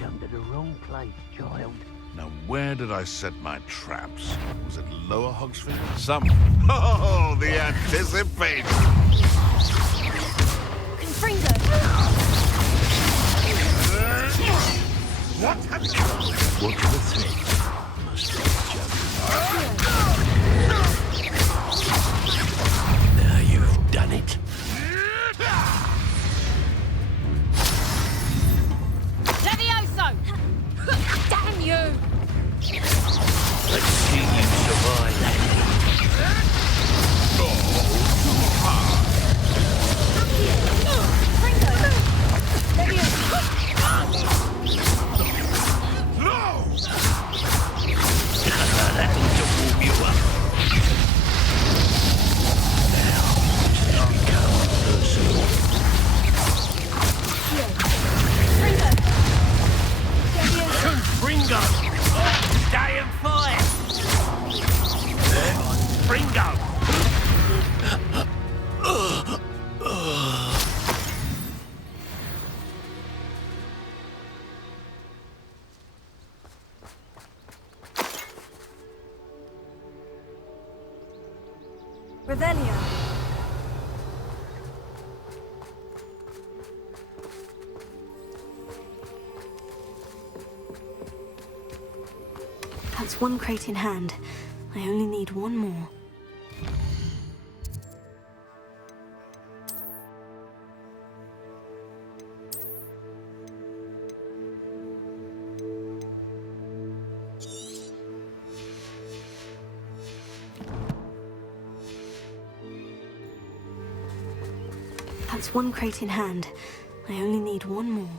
come to the wrong place, child. Now, where did I set my traps? Was it Lower Hogsfield? Oh, the anticipation! Confringo. What have you done? What the threat must be judged. Now you've done it. Levioso! Damn you! Let's see you survive that. Revelio. That's one crate in hand. I only need one more. That's one crate in hand. I only need one more.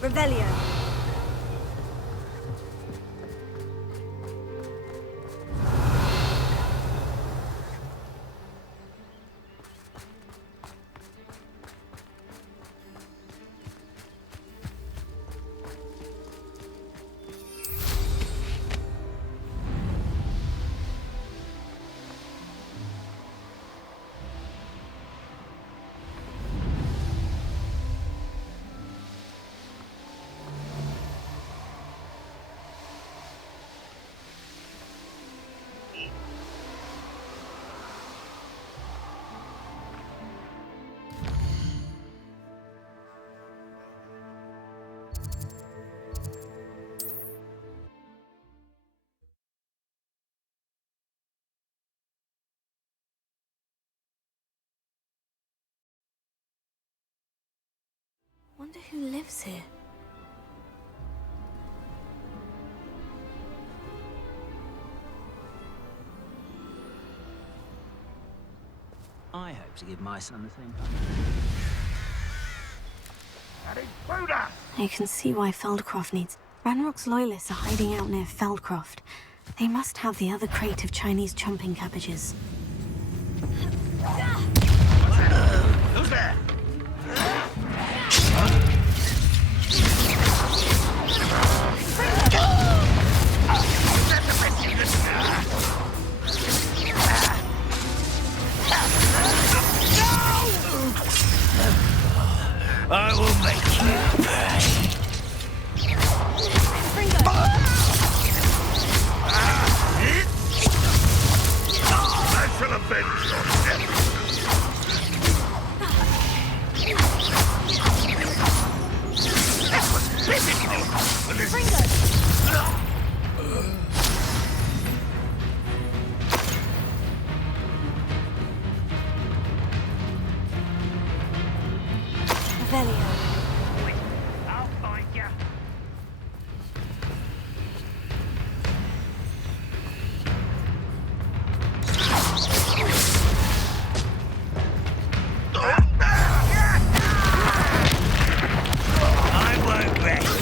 Revelio. wonder who lives here. I hope to give my son the same. I can see why Feldcroft needs... Ranrock's loyalists are hiding out near Feldcroft. They must have the other crate of Chinese chomping cabbages. Who's there? I will make you pay. I shall avenge your death. That was physical. I'll find you. I won't rest.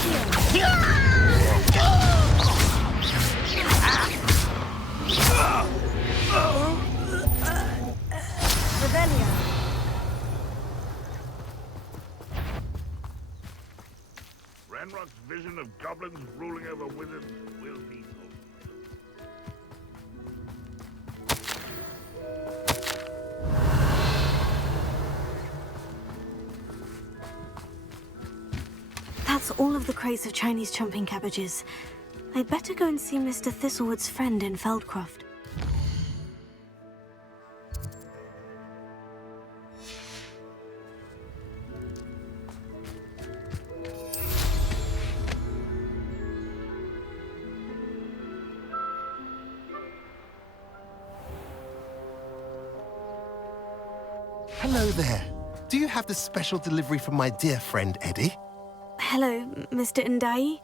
Ranrock's vision of goblins ruling over wizards will be fulfilled. That's all of the crates of Chinese chomping cabbages. I'd better go and see Mr. Thistlewood's friend in Feldcroft. Hello there. Do you have the special delivery from my dear friend Eddie? Hello, Mr. Ndai.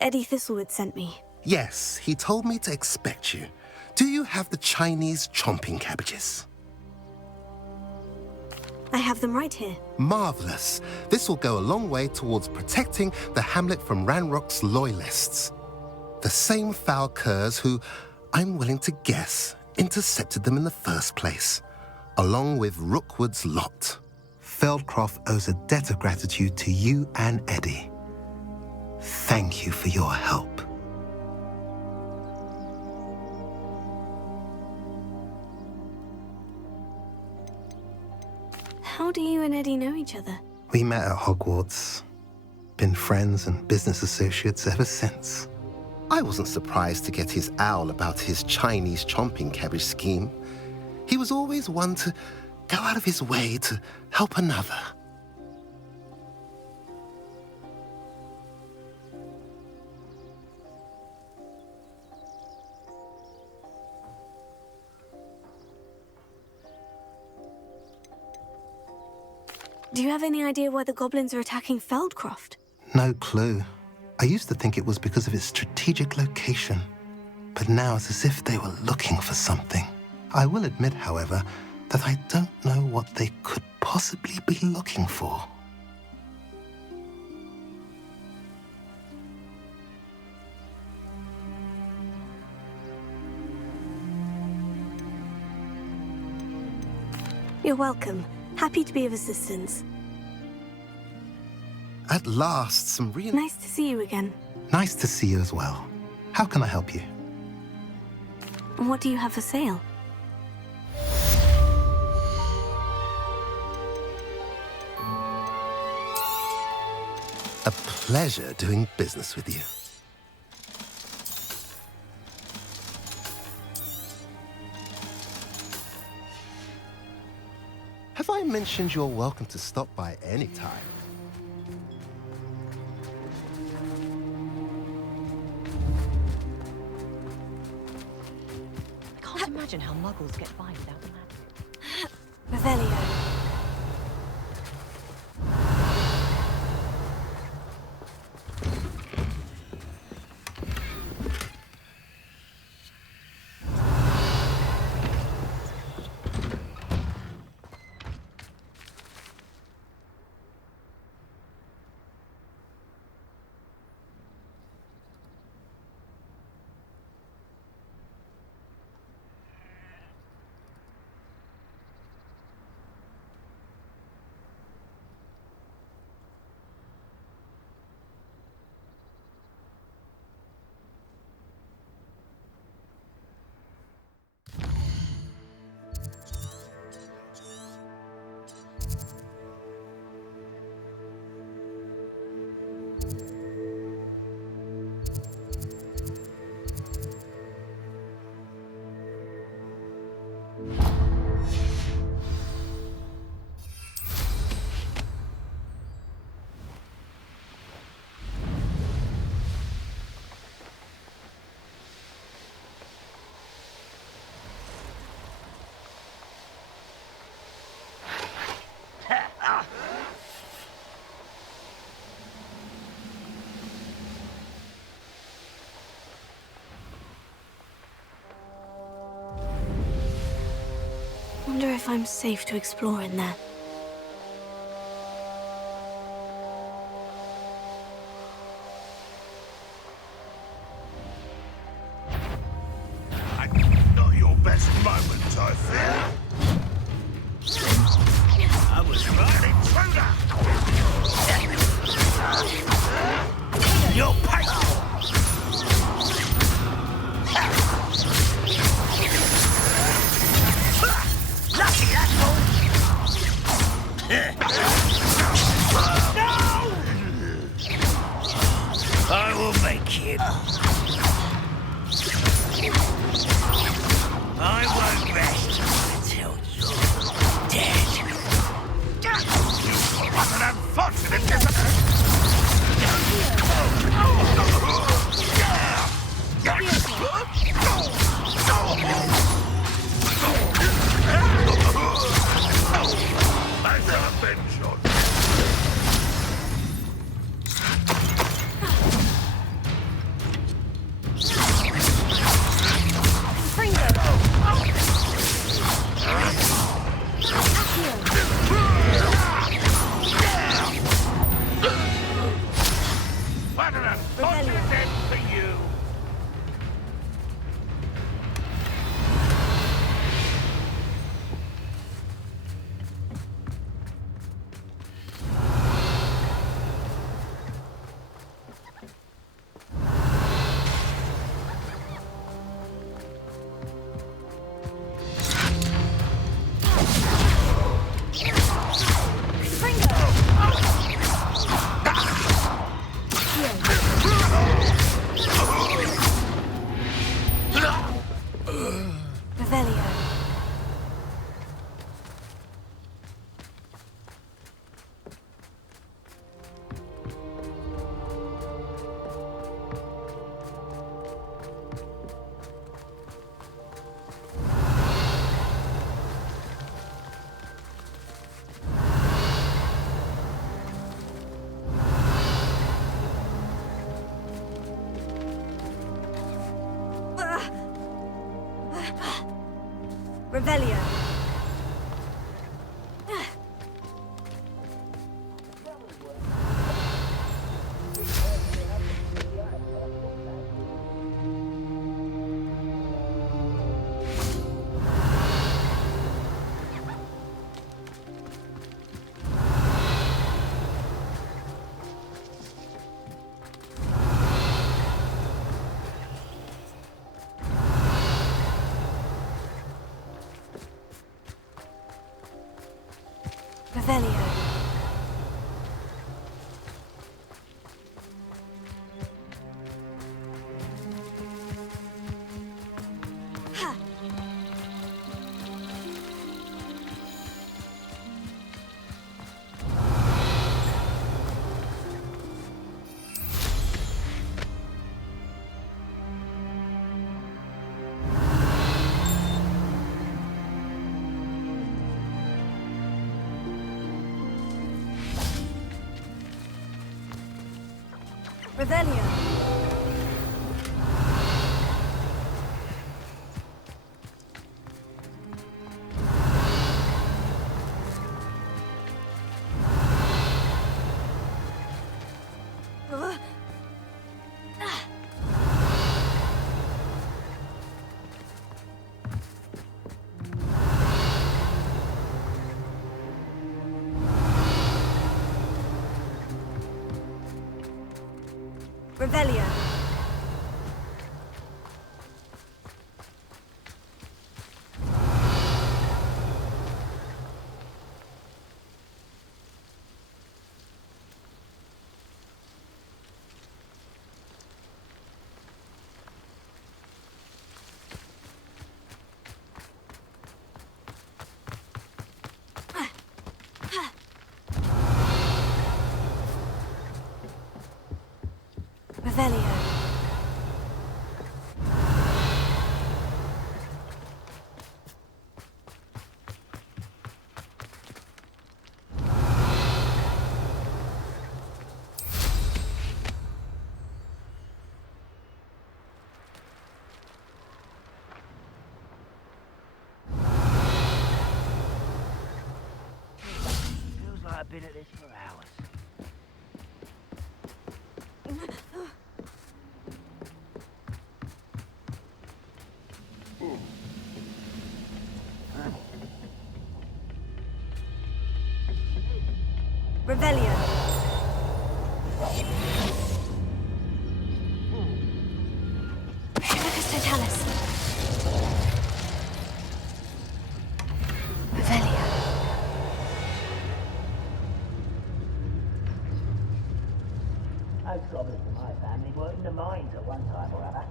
Eddie Thistlewood sent me. Yes, he told me to expect you. Do you have the Chinese chomping cabbages? I have them right here. Marvelous. This will go a long way towards protecting the hamlet from Ranrock's loyalists. The same foul curs who, I'm willing to guess, intercepted them in the first place, along with Rookwood's lot. Feldcroft owes a debt of gratitude to you and Eddie. Thank you for your help. How do you and Eddie know each other? We met at Hogwarts. Been friends and business associates ever since. I wasn't surprised to get his owl about his Chinese chomping cabbage scheme. He was always one to go out of his way to help another. Do you have any idea why the goblins are attacking Feldcroft? No clue. I used to think it was because of its strategic location, but now it's as if they were looking for something. I will admit, however, that I don't know what they could possibly be looking for. You're welcome. Happy to be of assistance. At last, some real... Nice to see you again. Nice to see you as well. How can I help you? What do you have for sale? A pleasure doing business with you. Have I mentioned you're welcome to stop by any time? I can't imagine how muggles get by without the magic. Revelio. if I'm safe to explore in there. Not your best moment, I fear. I was right, intruder! You're paid! Lucky that fool! No! I will make you. I won't rest until you're dead. What an unfortunate disappointment! I shall avenge on you. What an unfortunate end for you! Revelio. Revelio. Revelio. Revelio. Revelio. been at this for hours. Revelio. Lucas Totalis. Revelio. Those goblins in my family were in the mines at one time or other.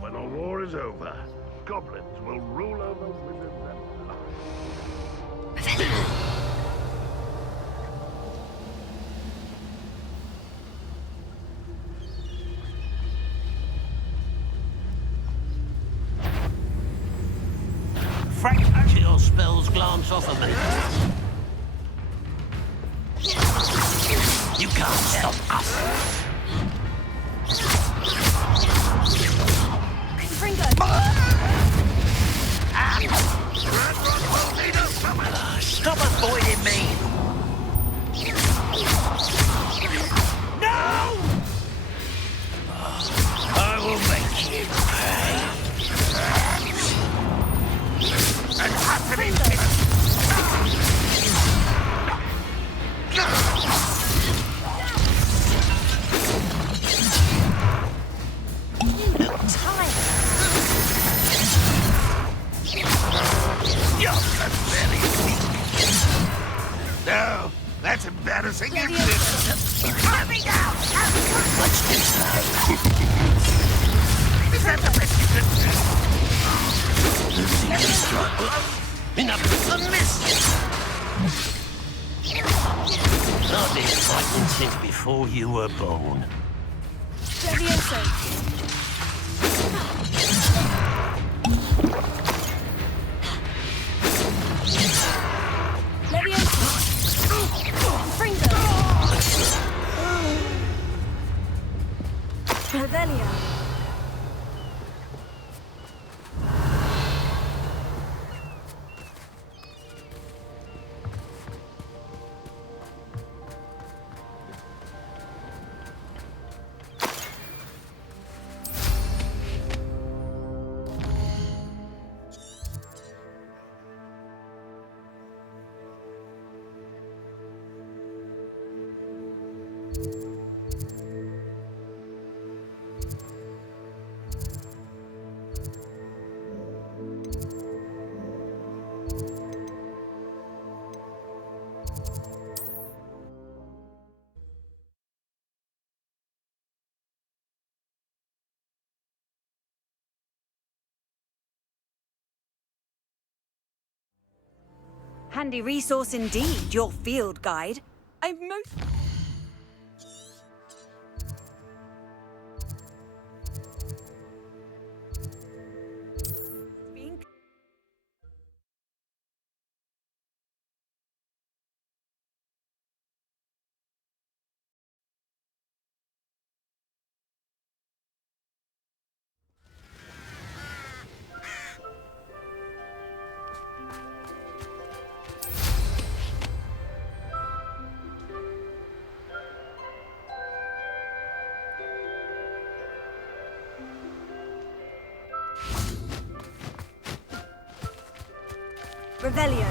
When the war is over, goblins will rule over wizards and Fractal spells glance off of me. You can't stop us. Stop avoiding me! No! I will make you pay. And utterly You're pathetic. No, that's embarrassing, isn't it? Let me down! Let's do so. Is that the best you can do? Losing this struggle. Enough with the miss! I've been fighting since before you were born. Revelio. Handy resource indeed, your field guide. I'm most... Revelio.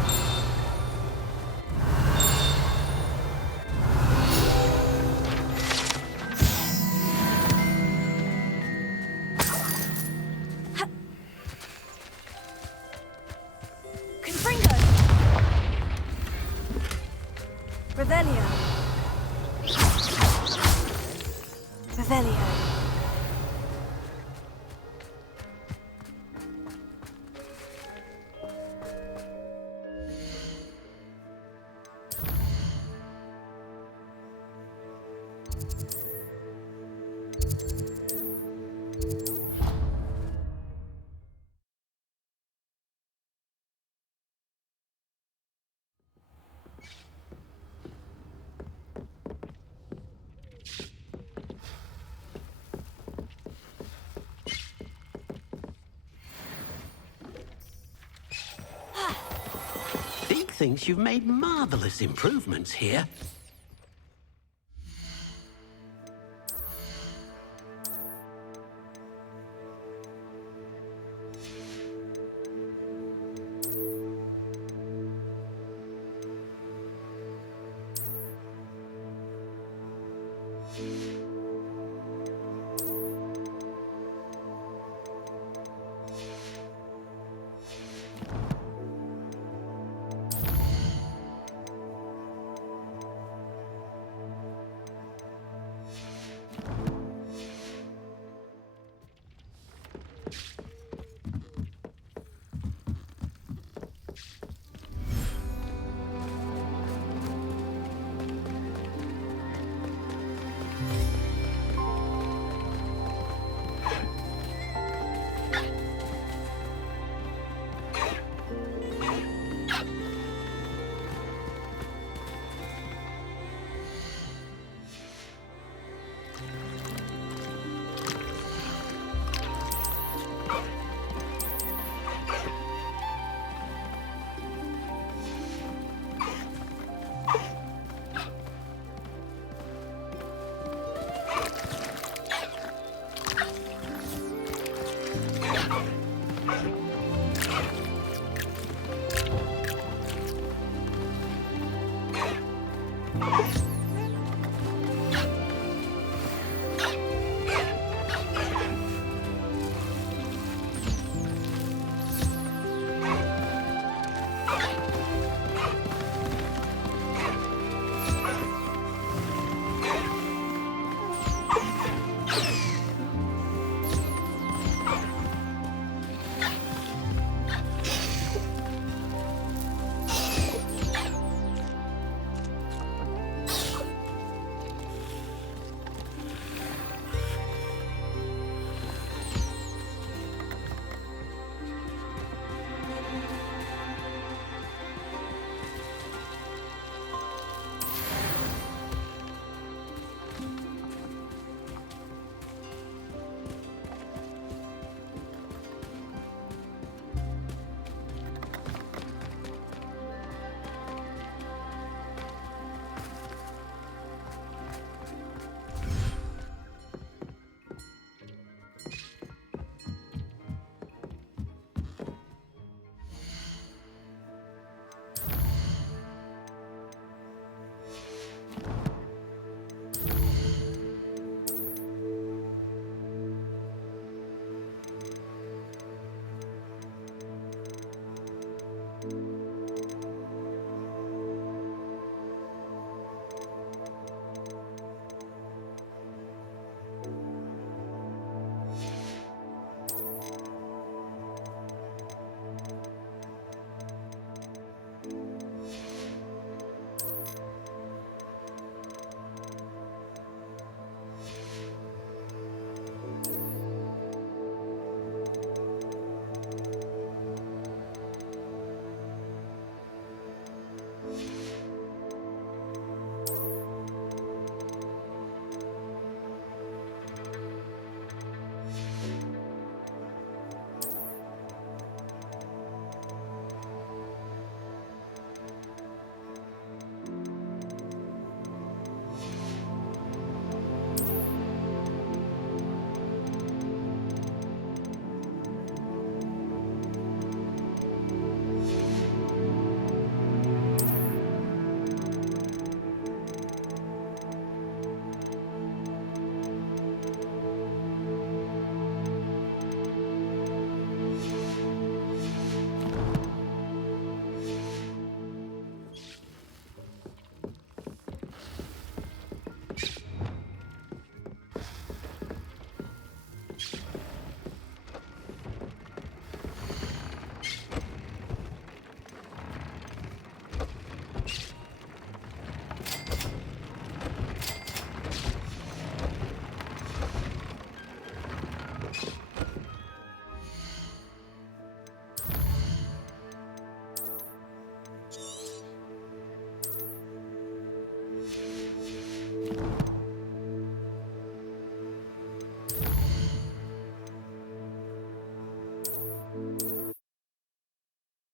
thinks you've made marvelous improvements here.